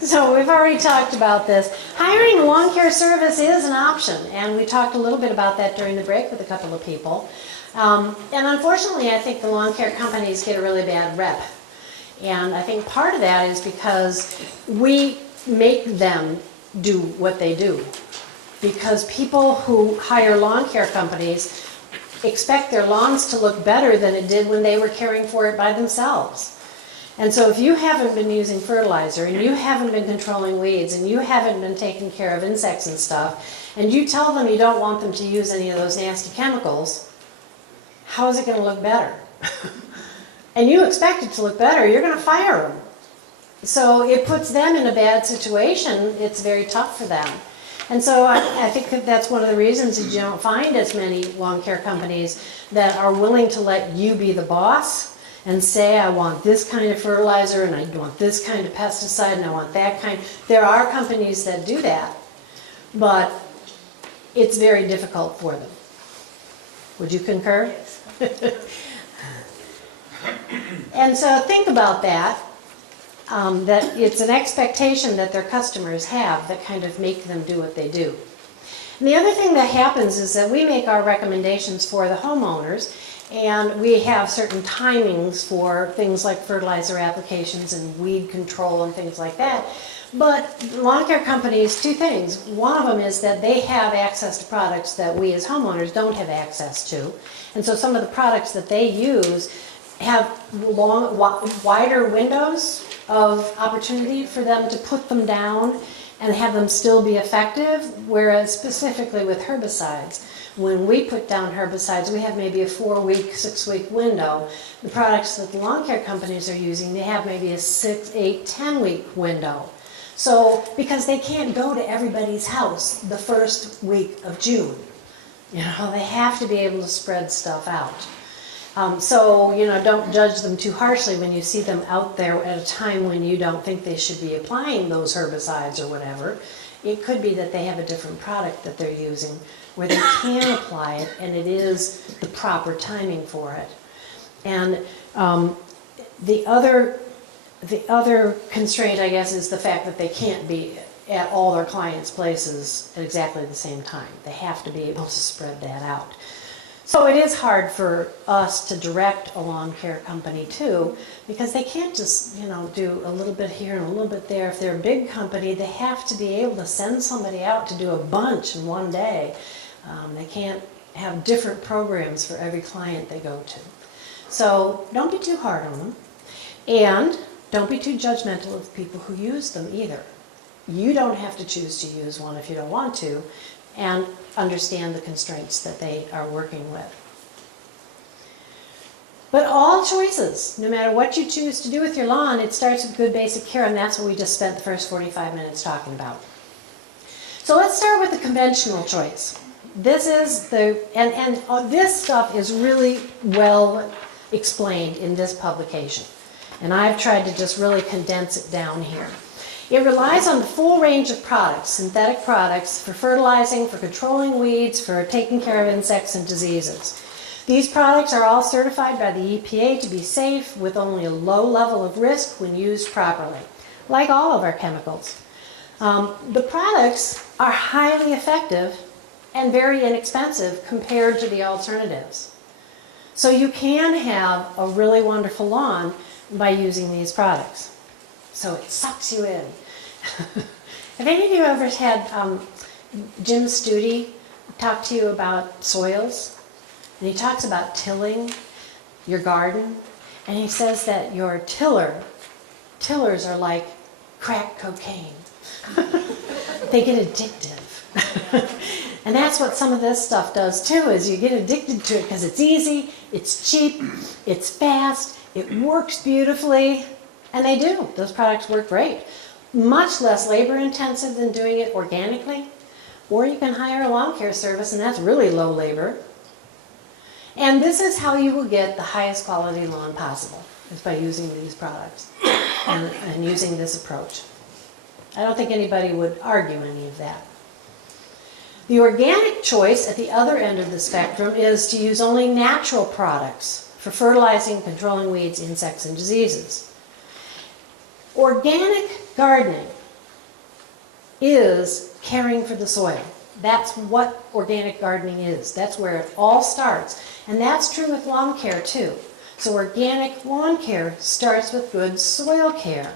So we've already talked about this. Hiring a lawn care service is an option, and we talked a little bit about that during the break with a couple of people. And unfortunately, I think the lawn care companies get a really bad rep. And I think part of that is because we make them do what they do. Because people who hire lawn care companies expect their lawns to look better than it did when they were caring for it by themselves. And so if you haven't been using fertilizer, and you haven't been controlling weeds, and you haven't been taking care of insects and stuff, and you tell them you don't want them to use any of those nasty chemicals, how is it going to look better? And you expect it to look better, you're going to fire them. So it puts them in a bad situation. It's very tough for them. And so I think that that's one of the reasons that you don't find as many lawn care companies that are willing to let you be the boss and say, I want this kind of fertilizer, and I want this kind of pesticide, and I want that kind. There are companies that do that, but it's very difficult for them. Would you concur? Yes. And so think about that. That it's an expectation that their customers have that kind of make them do what they do. And the other thing that happens is that we make our recommendations for the homeowners, and we have certain timings for things like fertilizer applications and weed control and things like that. But lawn care companies, two things. One of them is that they have access to products that we as homeowners don't have access to. And so some of the products that they use have wider windows of opportunity for them to put them down and have them still be effective, whereas specifically with herbicides, when we put down herbicides, we have maybe a 4-week, 6-week window. The products that the lawn care companies are using, they have maybe a 6, 8, 10-week window. So, because they can't go to everybody's house the first week of June. You know, they have to be able to spread stuff out. So, you know, don't judge them too harshly when you see them out there at a time when you don't think they should be applying those herbicides or whatever. It could be that they have a different product that they're using where they can apply it and it is the proper timing for it. And the other constraint, I guess, is the fact that they can't be at all their clients' places at exactly the same time. They have to be able to spread that out. So it is hard for us to direct a lawn care company too, because they can't just, you know, do a little bit here and a little bit there. If they're a big company, they have to be able to send somebody out to do a bunch in one day. They can't have different programs for every client they go to. So don't be too hard on them. And don't be too judgmental of people who use them either. You don't have to choose to use one if you don't want to, and understand the constraints that they are working with. But all choices, no matter what you choose to do with your lawn, it starts with good basic care, and that's what we just spent the first 45 minutes talking about. So let's start with the conventional choice. This is this stuff is really well explained in this publication, and I've tried to just really condense it down here. It relies on the full range of products, synthetic products, for fertilizing, for controlling weeds, for taking care of insects and diseases. These products are all certified by the EPA to be safe with only a low level of risk when used properly, like all of our chemicals. The products are highly effective and very inexpensive compared to the alternatives. So you can have a really wonderful lawn by using these products. So it sucks you in. Have any of you ever had Jim Studi talk to you about soils? And he talks about tilling your garden. And he says that your tillers are like crack cocaine. They get addictive. And that's what some of this stuff does too, is you get addicted to it because it's easy, it's cheap, it's fast, it works beautifully. And they do. Those products work great. Much less labor intensive than doing it organically. Or you can hire a lawn care service, and that's really low labor. And this is how you will get the highest quality lawn possible, is by using these products and using this approach. I don't think anybody would argue any of that. The organic choice at the other end of the spectrum is to use only natural products for fertilizing, controlling weeds, insects, and diseases. Organic gardening is caring for the soil. That's what organic gardening is. That's where it all starts. And that's true with lawn care too. So organic lawn care starts with good soil care.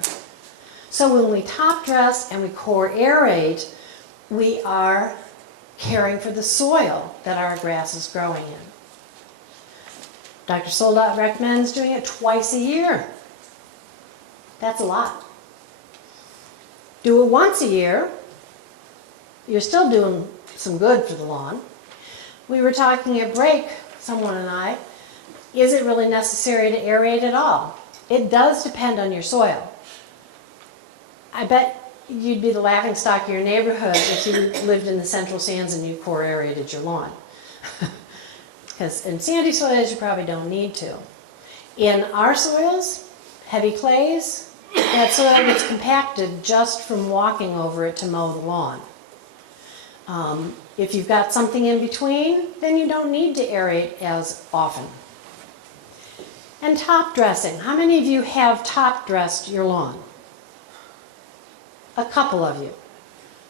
So when we top dress and we core aerate, we are caring for the soil that our grass is growing in. Dr. Soldat recommends doing it twice a year. That's a lot. Do it once a year, you're still doing some good for the lawn. We were talking at break, someone and I, is it really necessary to aerate at all? It does depend on your soil. I bet you'd be the laughingstock of your neighborhood if you lived in the central sands and you core aerated your lawn. Because in sandy soils, you probably don't need to. In our soils, heavy clays, that soil gets compacted just from walking over it to mow the lawn. If you've got something in between, then you don't need to aerate as often. And top dressing. How many of you have top dressed your lawn? A couple of you.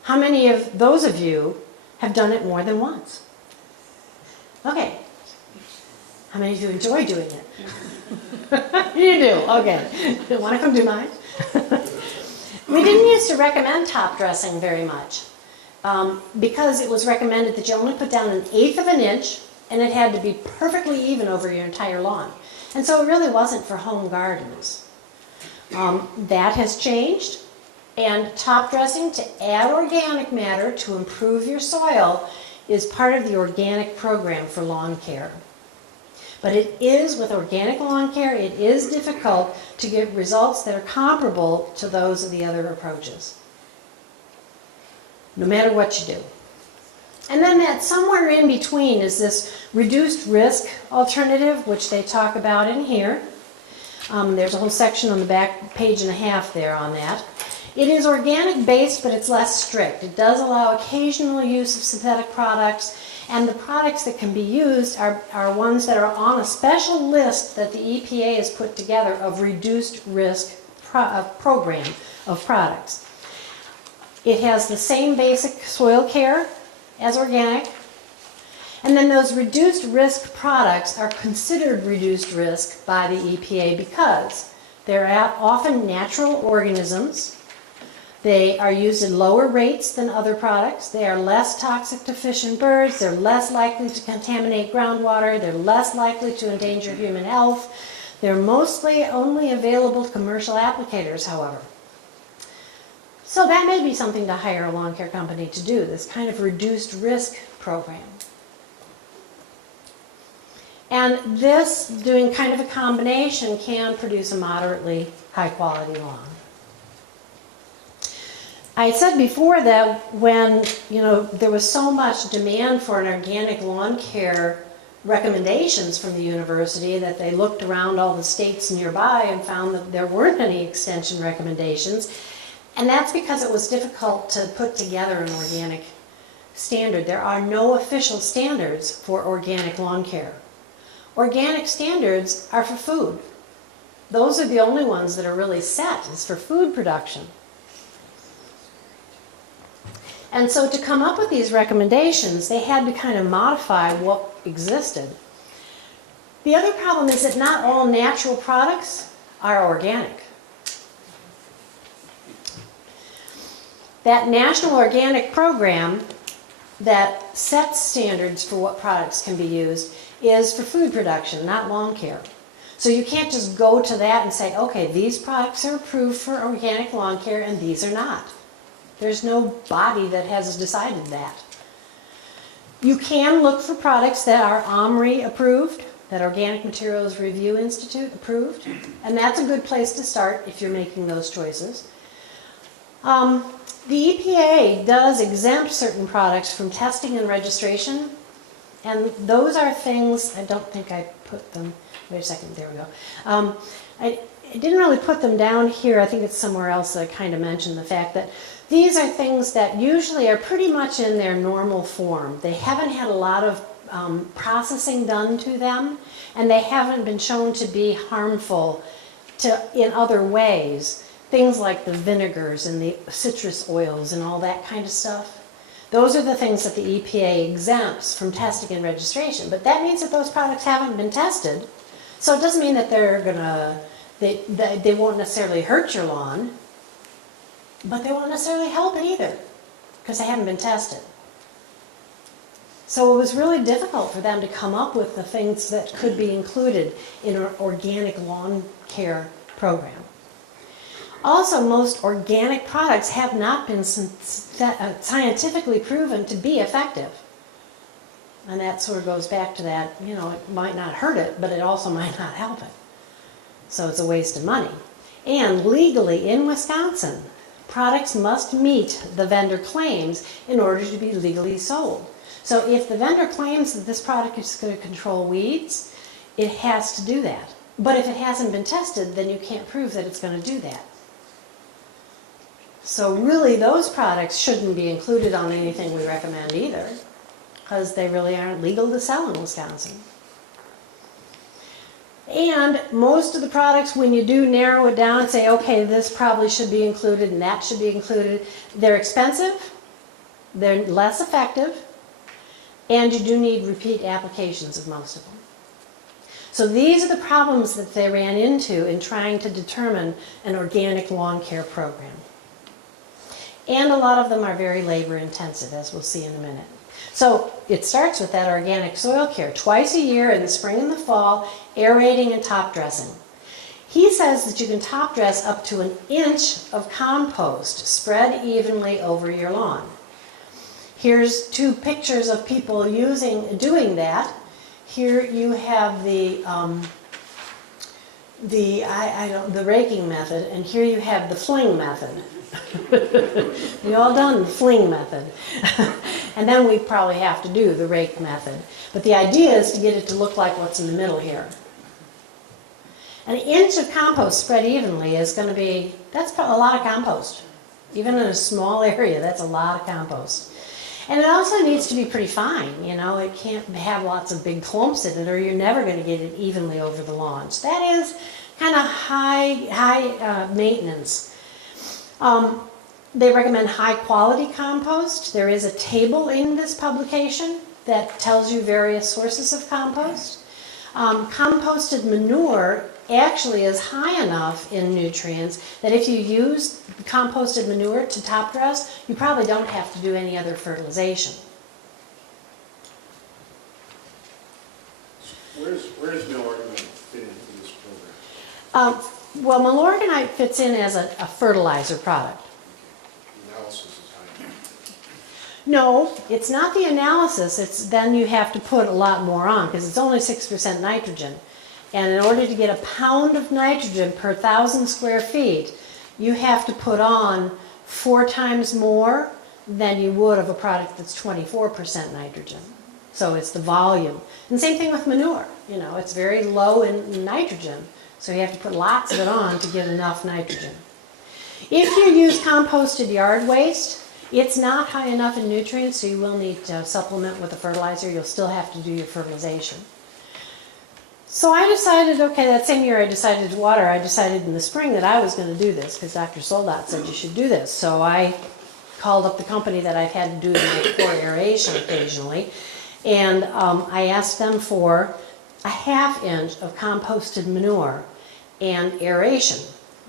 How many of those of you have done it more than once? Okay. How many of you enjoy doing it? You do, okay. Want to come do mine? We didn't used to recommend top dressing very much because it was recommended that you only put down 1/8 of an inch and it had to be perfectly even over your entire lawn. And so it really wasn't for home gardens. That has changed, and top dressing to add organic matter to improve your soil is part of the organic program for lawn care. But it is, with organic lawn care, it is difficult to get results that are comparable to those of the other approaches, no matter what you do. And then that somewhere in between is this reduced risk alternative, which they talk about in here. There's a whole section on the back, page and a half there on that. It is organic based, but it's less strict. It does allow occasional use of synthetic products, and the products that can be used are ones that are on a special list that the EPA has put together of reduced risk program of products. It has the same basic soil care as organic, and then those reduced risk products are considered reduced risk by the EPA because they're often natural organisms. They are used at lower rates than other products. They are less toxic to fish and birds. They're less likely to contaminate groundwater. They're less likely to endanger human health. They're mostly only available to commercial applicators, however. So that may be something to hire a lawn care company to do, this kind of reduced risk program. And this, doing kind of a combination, can produce a moderately high quality lawn. I said before that when, there was so much demand for an organic lawn care recommendations from the university that they looked around all the states nearby and found that there weren't any extension recommendations. And that's because it was difficult to put together an organic standard. There are no official standards for organic lawn care. Organic standards are for food. Those are the only ones that are really set, is for food production. And so to come up with these recommendations, they had to kind of modify what existed. The other problem is that not all natural products are organic. That National Organic Program that sets standards for what products can be used is for food production, not lawn care. So you can't just go to that and say, okay, these products are approved for organic lawn care and these are not. There's no body that has decided that. You can look for products that are OMRI approved, that Organic Materials Review Institute approved, and that's a good place to start if you're making those choices. The EPA does exempt certain products from testing and registration, and those are things, I don't think I put them, wait a second, there we go. I didn't really put them down here, I think it's somewhere else that I kind of mentioned the fact that these are things that usually are pretty much in their normal form. They haven't had a lot of processing done to them, and they haven't been shown to be harmful in other ways. Things like the vinegars and the citrus oils and all that kind of stuff. Those are the things that the EPA exempts from testing and registration. But that means that those products haven't been tested. So it doesn't mean that they won't necessarily hurt your lawn, but they won't necessarily help it either, because they haven't been tested. So it was really difficult for them to come up with the things that could be included in an organic lawn care program. Also, most organic products have not been scientifically proven to be effective. And that sort of goes back to that, you know, it might not hurt it, but it also might not help it. So it's a waste of money. And legally in Wisconsin, products must meet the vendor claims in order to be legally sold. So if the vendor claims that this product is going to control weeds, it has to do that. But if it hasn't been tested, then you can't prove that it's going to do that. So really, those products shouldn't be included on anything we recommend either, because they really aren't legal to sell in Wisconsin. And most of the products, when you do narrow it down and say, okay, this probably should be included and that should be included, they're expensive, they're less effective, and you do need repeat applications of most of them. So these are the problems that they ran into in trying to determine an organic lawn care program. And a lot of them are very labor intensive, as we'll see in a minute. So it starts with that organic soil care, twice a year in the spring and the fall, aerating and top dressing. He says that you can top dress up to 1 inch of compost spread evenly over your lawn. Here's 2 pictures of people doing that. Here you have the raking method, and here you have the fling method. We all done the fling method. And then we probably have to do the rake method. But the idea is to get it to look like what's in the middle here. 1 inch of compost spread evenly is going to be, that's a lot of compost. Even in a small area, that's a lot of compost. And it also needs to be pretty fine, you know, it can't have lots of big clumps in it or you're never going to get it evenly over the lawn. So that is kind of high maintenance. They recommend high quality compost. There is a table in this publication that tells you various sources of compost. Composted manure actually is high enough in nutrients that if you use composted manure to top dress, you probably don't have to do any other fertilization. Where's Milwaukee fit into this program? Well, Milwaukee fits in as a fertilizer product. The analysis is high. No, it's not the analysis. It's then you have to put a lot more on because it's only 6% nitrogen. And in order to get a pound of nitrogen per 1,000 square feet, you have to put on 4 times more than you would of a product that's 24% nitrogen. So it's the volume. And same thing with manure. You know, it's very low in nitrogen. So you have to put lots of it on to get enough nitrogen. If you use composted yard waste, it's not high enough in nutrients, so you will need to supplement with a fertilizer. You'll still have to do your fertilization. So I decided, okay, that same year I decided in the spring that I was going to do this because Dr. Soldat said you should do this. So I called up the company that I've had to do my core aeration occasionally, and I asked them for a 1/2 inch of composted manure and aeration.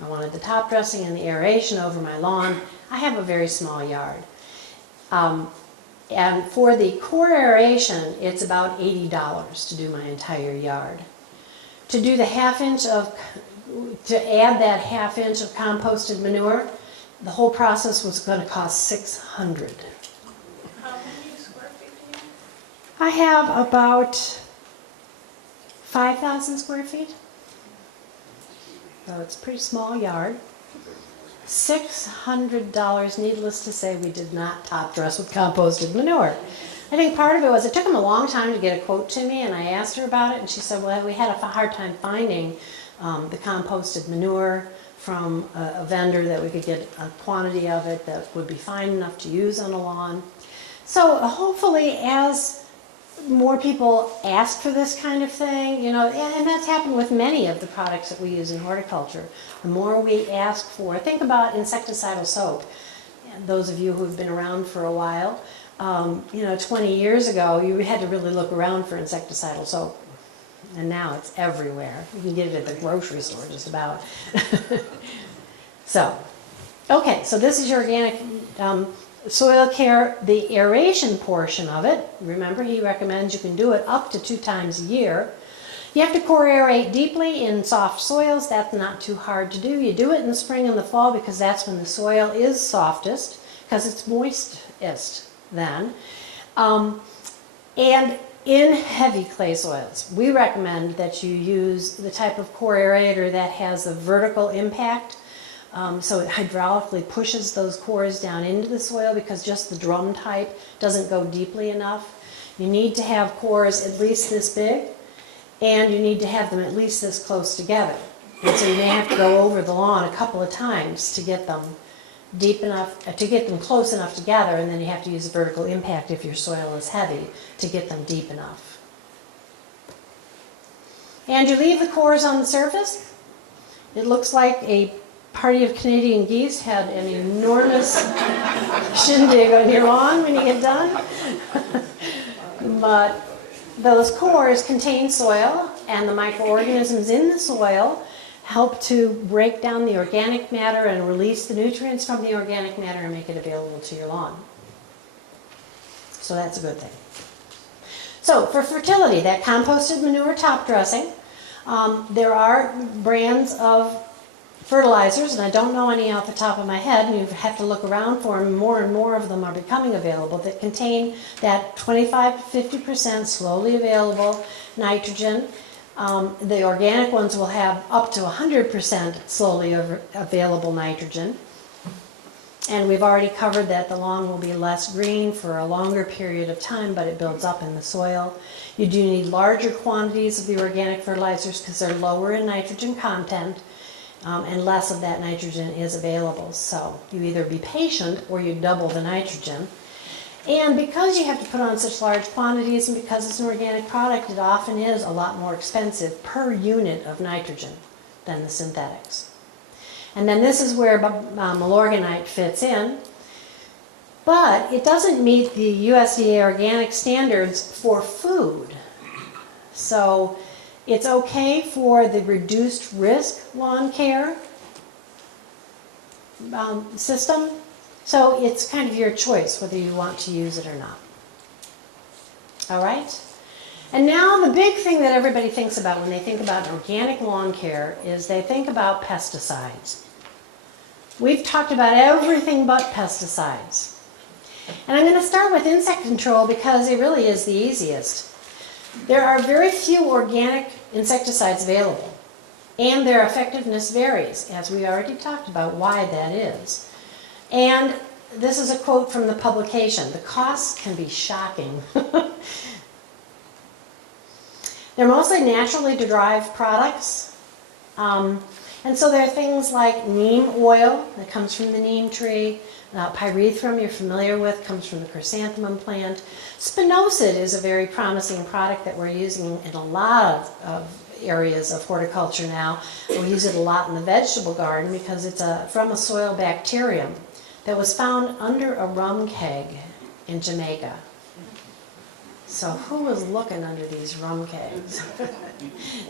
I wanted the top dressing and the aeration over my lawn. I have a very small yard. And for the core aeration, it's about $80 to do my entire yard. To do the 1/2 inch to add that 1/2 inch of composted manure, the whole process was going to cost $600. How many square feet do you have? I have about 5,000 square feet. So it's a pretty small yard. $600, needless to say, we did not top dress with composted manure. I think part of it was it took them a long time to get a quote to me, and I asked her about it, and she said, well, we had a hard time finding the composted manure from a vendor that we could get a quantity of it that would be fine enough to use on a lawn. So hopefully as more people ask for this kind of thing, you know, and that's happened with many of the products that we use in horticulture. The more we ask for, think about insecticidal soap. And those of you who've been around for a while, you know, 20 years ago, you had to really look around for insecticidal soap. And now it's everywhere. You can get it at the grocery store just about. So, okay, so this is your organic soil care, the aeration portion of it. Remember, he recommends you can do it up to 2 times a year. You have to core aerate deeply in soft soils. That's not too hard to do. You do it in the spring and the fall because that's when the soil is softest, because it's moistest then. And in heavy clay soils, we recommend that you use the type of core aerator that has a vertical impact. So it hydraulically pushes those cores down into the soil, because just the drum type doesn't go deeply enough. You need to have cores at least this big, and you need to have them at least this close together. And so you may have to go over the lawn a couple of times to get them deep enough, to get them close enough together, and then you have to use a vertical impact if your soil is heavy to get them deep enough. And you leave the cores on the surface. It looks like a party of Canadian geese had an enormous shindig on your lawn when you get done. But those cores contain soil, and the microorganisms in the soil help to break down the organic matter and release the nutrients from the organic matter and make it available to your lawn. So that's a good thing. So for fertility, that composted manure top dressing, there are brands of fertilizers, and I don't know any off the top of my head, and you have to look around for them. More and more of them are becoming available that contain that 25 to 50% slowly available nitrogen. The organic ones will have up to 100% slowly available nitrogen. And we've already covered that the lawn will be less green for a longer period of time, but it builds up in the soil. You do need larger quantities of the organic fertilizers because they're lower in nitrogen content. And less of that nitrogen is available. So you either be patient or you double the nitrogen. And because you have to put on such large quantities, and because it's an organic product, it often is a lot more expensive per unit of nitrogen than the synthetics. And then this is where Milorganite fits in. But it doesn't meet the USDA organic standards for food. So it's okay for the reduced risk lawn care system. So it's kind of your choice whether you want to use it or not. All right? And now the big thing that everybody thinks about when they think about organic lawn care is they think about pesticides. We've talked about everything but pesticides. And I'm going to start with insect control because it really is the easiest. There are very few organic insecticides available, and their effectiveness varies, as we already talked about why that is. And this is a quote from the publication. The costs can be shocking. They're mostly naturally derived products. And so there are things like neem oil that comes from the neem tree. Pyrethrum, you're familiar with, comes from the chrysanthemum plant. Spinosad is a very promising product that we're using in a lot of areas of horticulture now. We use it a lot in the vegetable garden because it's from a soil bacterium that was found under a rum keg in Jamaica. So who was looking under these rum kegs?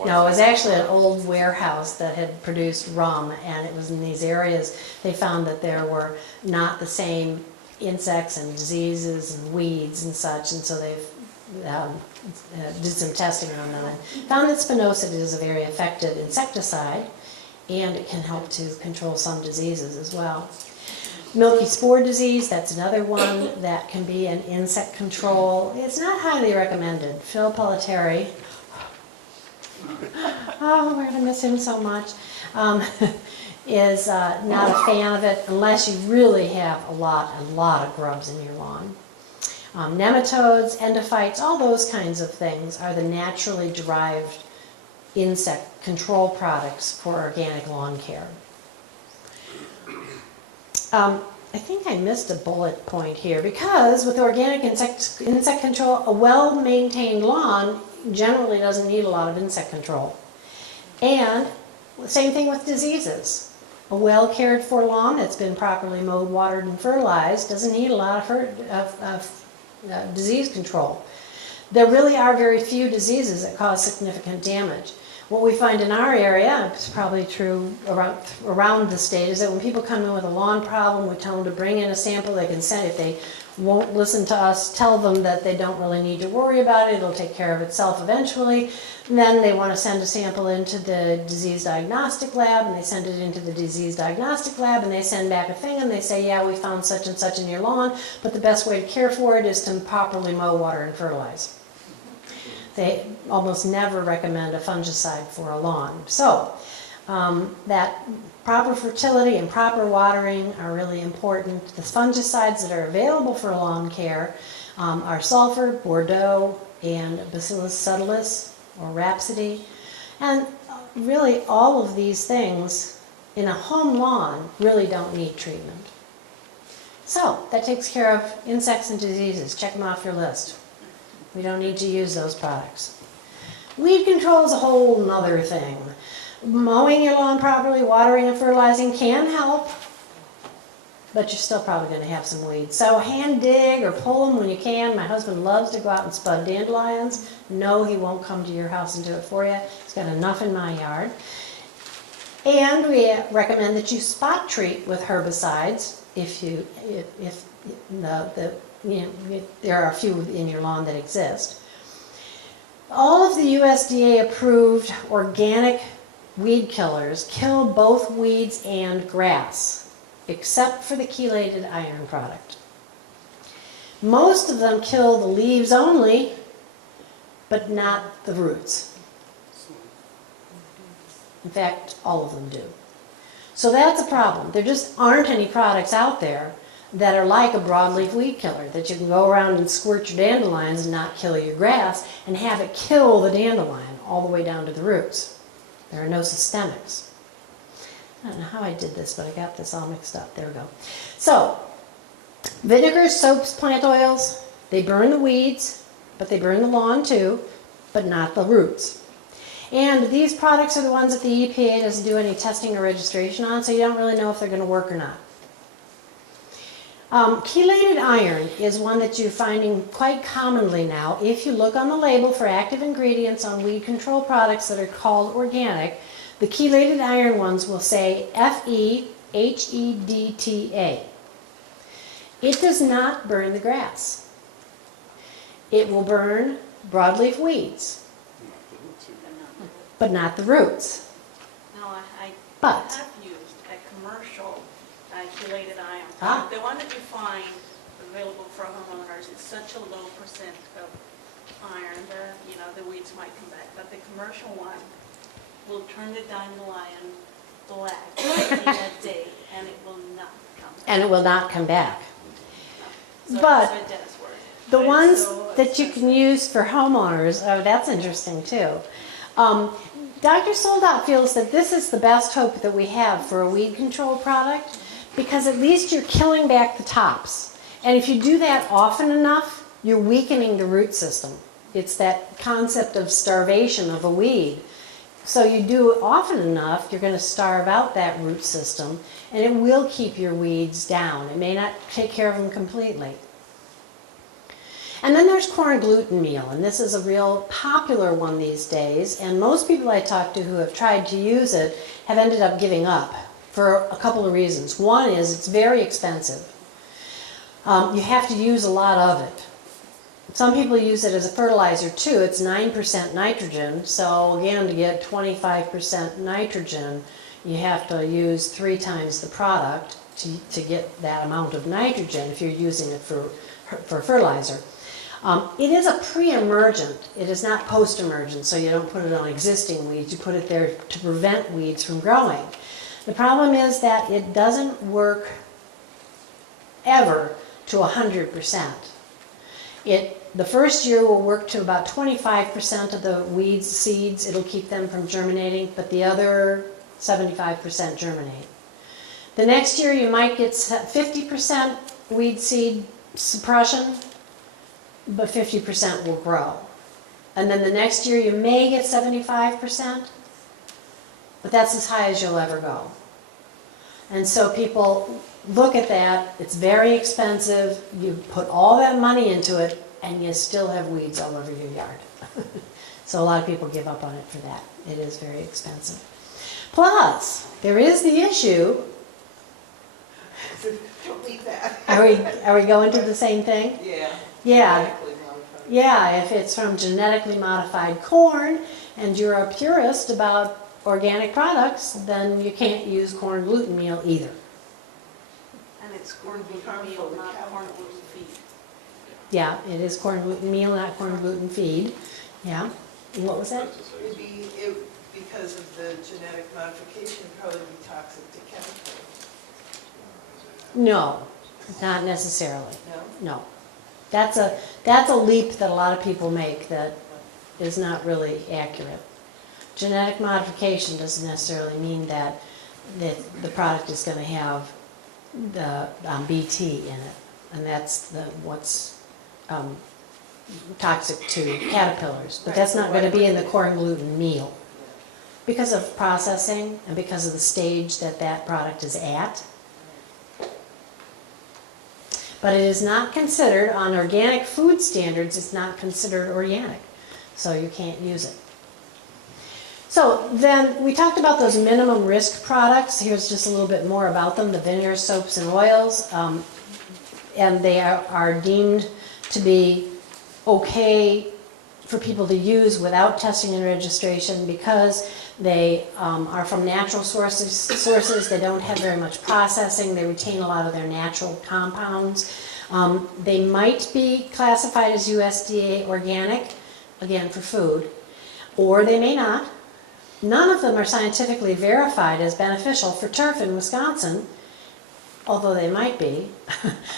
No, it was actually an old warehouse that had produced rum, and it was in these areas they found that there were not the same insects and diseases and weeds and such, and so they did some testing on them and found that spinosad is a very effective insecticide, and it can help to control some diseases as well. Milky spore disease, that's another one that can be an insect control. It's not highly recommended. Phil Pelletieri, oh, we're going to miss him so much, is not a fan of it unless you really have a lot of grubs in your lawn. Nematodes, endophytes, all those kinds of things are the naturally derived insect control products for organic lawn care. I think I missed a bullet point here because with organic insect control, a well-maintained lawn generally doesn't need a lot of insect control. And same thing with diseases. A well-cared for lawn that's been properly mowed, watered, and fertilized doesn't need a lot of disease control. There really are very few diseases that cause significant damage. What we find in our area, it's probably true around the state, is that when people come in with a lawn problem, we tell them to bring in a sample. They can send, if they won't listen to us, tell them that they don't really need to worry about it. It'll take care of itself eventually. And then they want to send a sample into the disease diagnostic lab, and they send it into the disease diagnostic lab, and they send back a thing, and they say, yeah, we found such and such in your lawn, but the best way to care for it is to properly mow, water, and fertilize. They almost never recommend a fungicide for a lawn. So that proper fertility and proper watering are really important. The fungicides that are available for lawn care are sulfur, Bordeaux, and Bacillus subtilis or Rhapsody. And really all of these things in a home lawn really don't need treatment. So that takes care of insects and diseases. Check them off your list. We don't need to use those products. Weed control is a whole nother thing. Mowing your lawn properly, watering and fertilizing can help, but you're still probably going to have some weeds. So hand dig or pull them when you can. My husband loves to go out and spud dandelions. No, he won't come to your house and do it for you. He's got enough in my yard. And we recommend that you spot treat with herbicides if there are a few in your lawn that exist. All of the USDA approved organic weed killers kill both weeds and grass, except for the chelated iron product. Most of them kill the leaves only, but not the roots. In fact, all of them do. So that's a problem. There just aren't any products out there that are like a broadleaf weed killer, that you can go around and squirt your dandelions and not kill your grass and have it kill the dandelion all the way down to the roots. There are no systemics. I don't know how I did this, but I got this all mixed up. There we go. So, vinegars, soaps, plant oils, they burn the weeds, but they burn the lawn too, but not the roots. And these products are the ones that the EPA doesn't do any testing or registration on, so you don't really know if they're going to work or not. Chelated iron is one that you're finding quite commonly now. If you look on the label for active ingredients on weed control products that are called organic, the chelated iron ones will say FeHEDTA. It does not burn the grass. It will burn broadleaf weeds, but not the roots. No, I But- have used a commercial chelated iron. Ah. The one that you find available for homeowners is such a low percent of iron that, the weeds might come back. But the commercial one will turn the dandelion black in a day, and it will not come back. And it will not come back. So, But so it does work. the But it's ones so that you can use for homeowners, oh, that's interesting too. Dr. Soldat feels that this is the best hope that we have for a weed control product, because at least you're killing back the tops. And if you do that often enough, you're weakening the root system. It's that concept of starvation of a weed. So you do it often enough, you're going to starve out that root system, and it will keep your weeds down. It may not take care of them completely. And then there's corn gluten meal, and this is a real popular one these days, and most people I talk to who have tried to use it have ended up giving up for a couple of reasons. One is it's very expensive. You have to use a lot of it. Some people use it as a fertilizer too. It's 9% nitrogen, so again, to get 25% nitrogen, you have to use 3 times the product to get that amount of nitrogen if you're using it for fertilizer. It is a pre-emergent. It is not post-emergent, so you don't put it on existing weeds. You put it there to prevent weeds from growing. The problem is that it doesn't work ever to 100%. The first year will work to about 25% of the weeds, seeds. It'll keep them from germinating, but the other 75% germinate. The next year you might get 50% weed seed suppression, but 50% will grow. And then the next year you may get 75%, but that's as high as you'll ever go. And so people look at that, it's very expensive, you put all that money into it, and you still have weeds all over your yard. So a lot of people give up on it for that. It is very expensive. Plus, there is the issue, Don't leave that. are we going to the same thing? Yeah. Yeah, Genetically modified. yeah, if it's from genetically modified corn and you're a purist about organic products, then you can't use corn gluten meal either. And it's corn gluten meal, not corn gluten feed. Yeah, it is corn gluten meal, not corn gluten feed. Yeah. And what was that? Because of the genetic modification, probably be toxic to chemicals. No, not necessarily. No? No. That's a leap that a lot of people make that is not really accurate. Genetic modification doesn't necessarily mean that the product is going to have the BT in it, and that's what's toxic to caterpillars. But that's not going to be in the corn gluten meal because of processing and because of the stage that product is at. But it is not considered, on organic food standards, it's not considered organic, so you can't use it. So then we talked about those minimum risk products. Here's just a little bit more about them, the vinegars, soaps, and oils. And they are deemed to be okay for people to use without testing and registration because they are from natural sources. They don't have very much processing. They retain a lot of their natural compounds. They might be classified as USDA organic, again for food, or they may not. None of them are scientifically verified as beneficial for turf in Wisconsin, although they might be.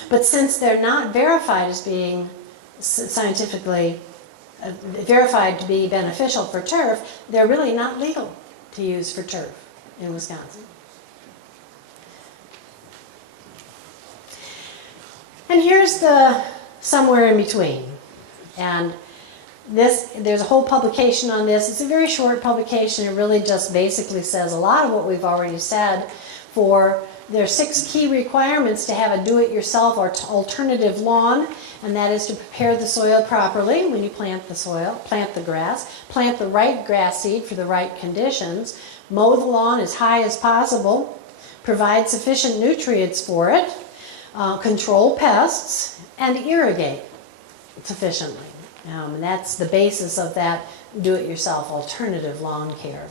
But since they're not verified as being scientifically verified to be beneficial for turf, they're really not legal to use for turf in Wisconsin. And here's the somewhere in between. And there's a whole publication on this. It's a very short publication. It really just basically says a lot of what we've already said. There are 6 key requirements to have a do-it-yourself or alternative lawn, and that is to prepare the soil properly when you plant the grass, plant the right grass seed for the right conditions, mow the lawn as high as possible, provide sufficient nutrients for it, control pests, and irrigate sufficiently. And that's the basis of that do-it-yourself alternative lawn care.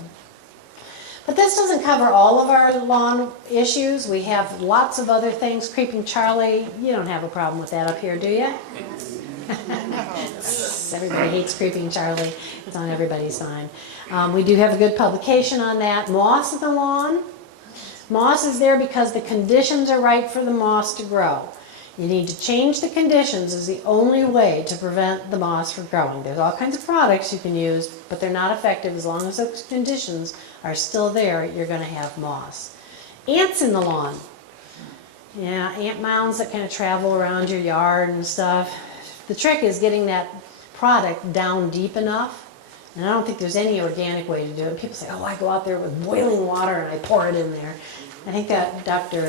But this doesn't cover all of our lawn issues. We have lots of other things. Creeping Charlie, you don't have a problem with that up here, do you? Everybody hates Creeping Charlie. It's on everybody's mind. We do have a good publication on that. Moss in the lawn. Moss is there because the conditions are right for the moss to grow. You need to change the conditions is the only way to prevent the moss from growing. There's all kinds of products you can use, but they're not effective as long as those conditions are still there. You're going to have moss. Ants in the lawn. Yeah, ant mounds that kind of travel around your yard and stuff. The trick is getting that product down deep enough. And I don't think there's any organic way to do it. People say, oh, I go out there with boiling water and I pour it in there. I think that Dr.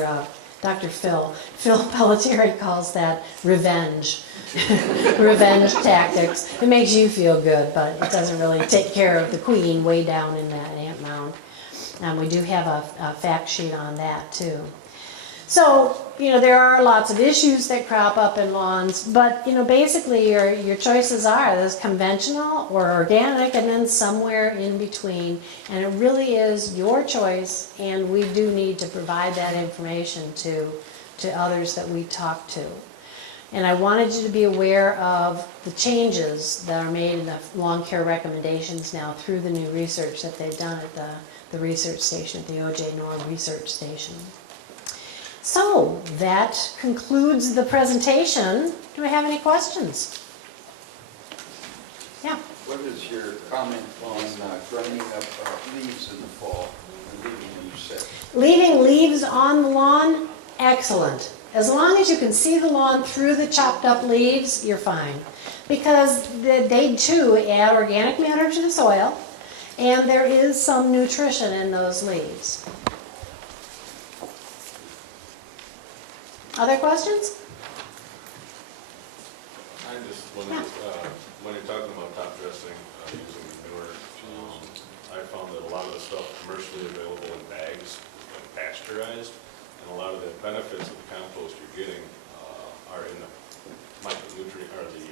Phil Pelletieri calls that revenge. Revenge tactics. It makes you feel good, but it doesn't really take care of the queen way down in that ant mound. And we do have a fact sheet on that too. So, there are lots of issues that crop up in lawns, but, basically your choices are those conventional or organic and then somewhere in between. And it really is your choice, and we do need to provide that information to others that we talk to. And I wanted you to be aware of the changes that are made in the lawn care recommendations now through the new research that they've done at the research station, at the O.J. Norm Research Station. So that concludes the presentation. Do we have any questions? Yeah. What is your comment on grinding up leaves in the fall and leaving them set? Leaving leaves on the lawn, excellent. As long as you can see the lawn through the chopped up leaves, you're fine. Because they too add organic matter to the soil, and there is some nutrition in those leaves. Other questions? I just, when you're talking about top dressing, using manure, I found lot of the stuff commercially available in bags has been pasteurized, and a lot of the benefits of the compost you're getting are in the micronutrient, or the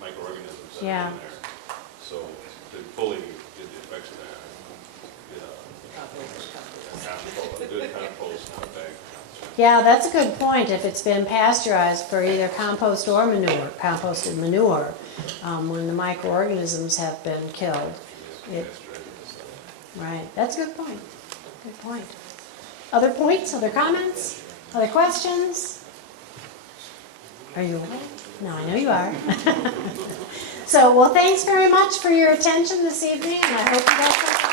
microorganisms that Yeah. are in there. So to fully get the effects of that, get a good compost, not a bag. Yeah, that's a good point. If it's been pasteurized for either compost or manure, composted manure, when the microorganisms have been killed. Right, that's a good point. Good point. Other points, other comments, other questions? Are you awake? No, I know you are. So, well, thanks very much for your attention this evening, and I hope you guys have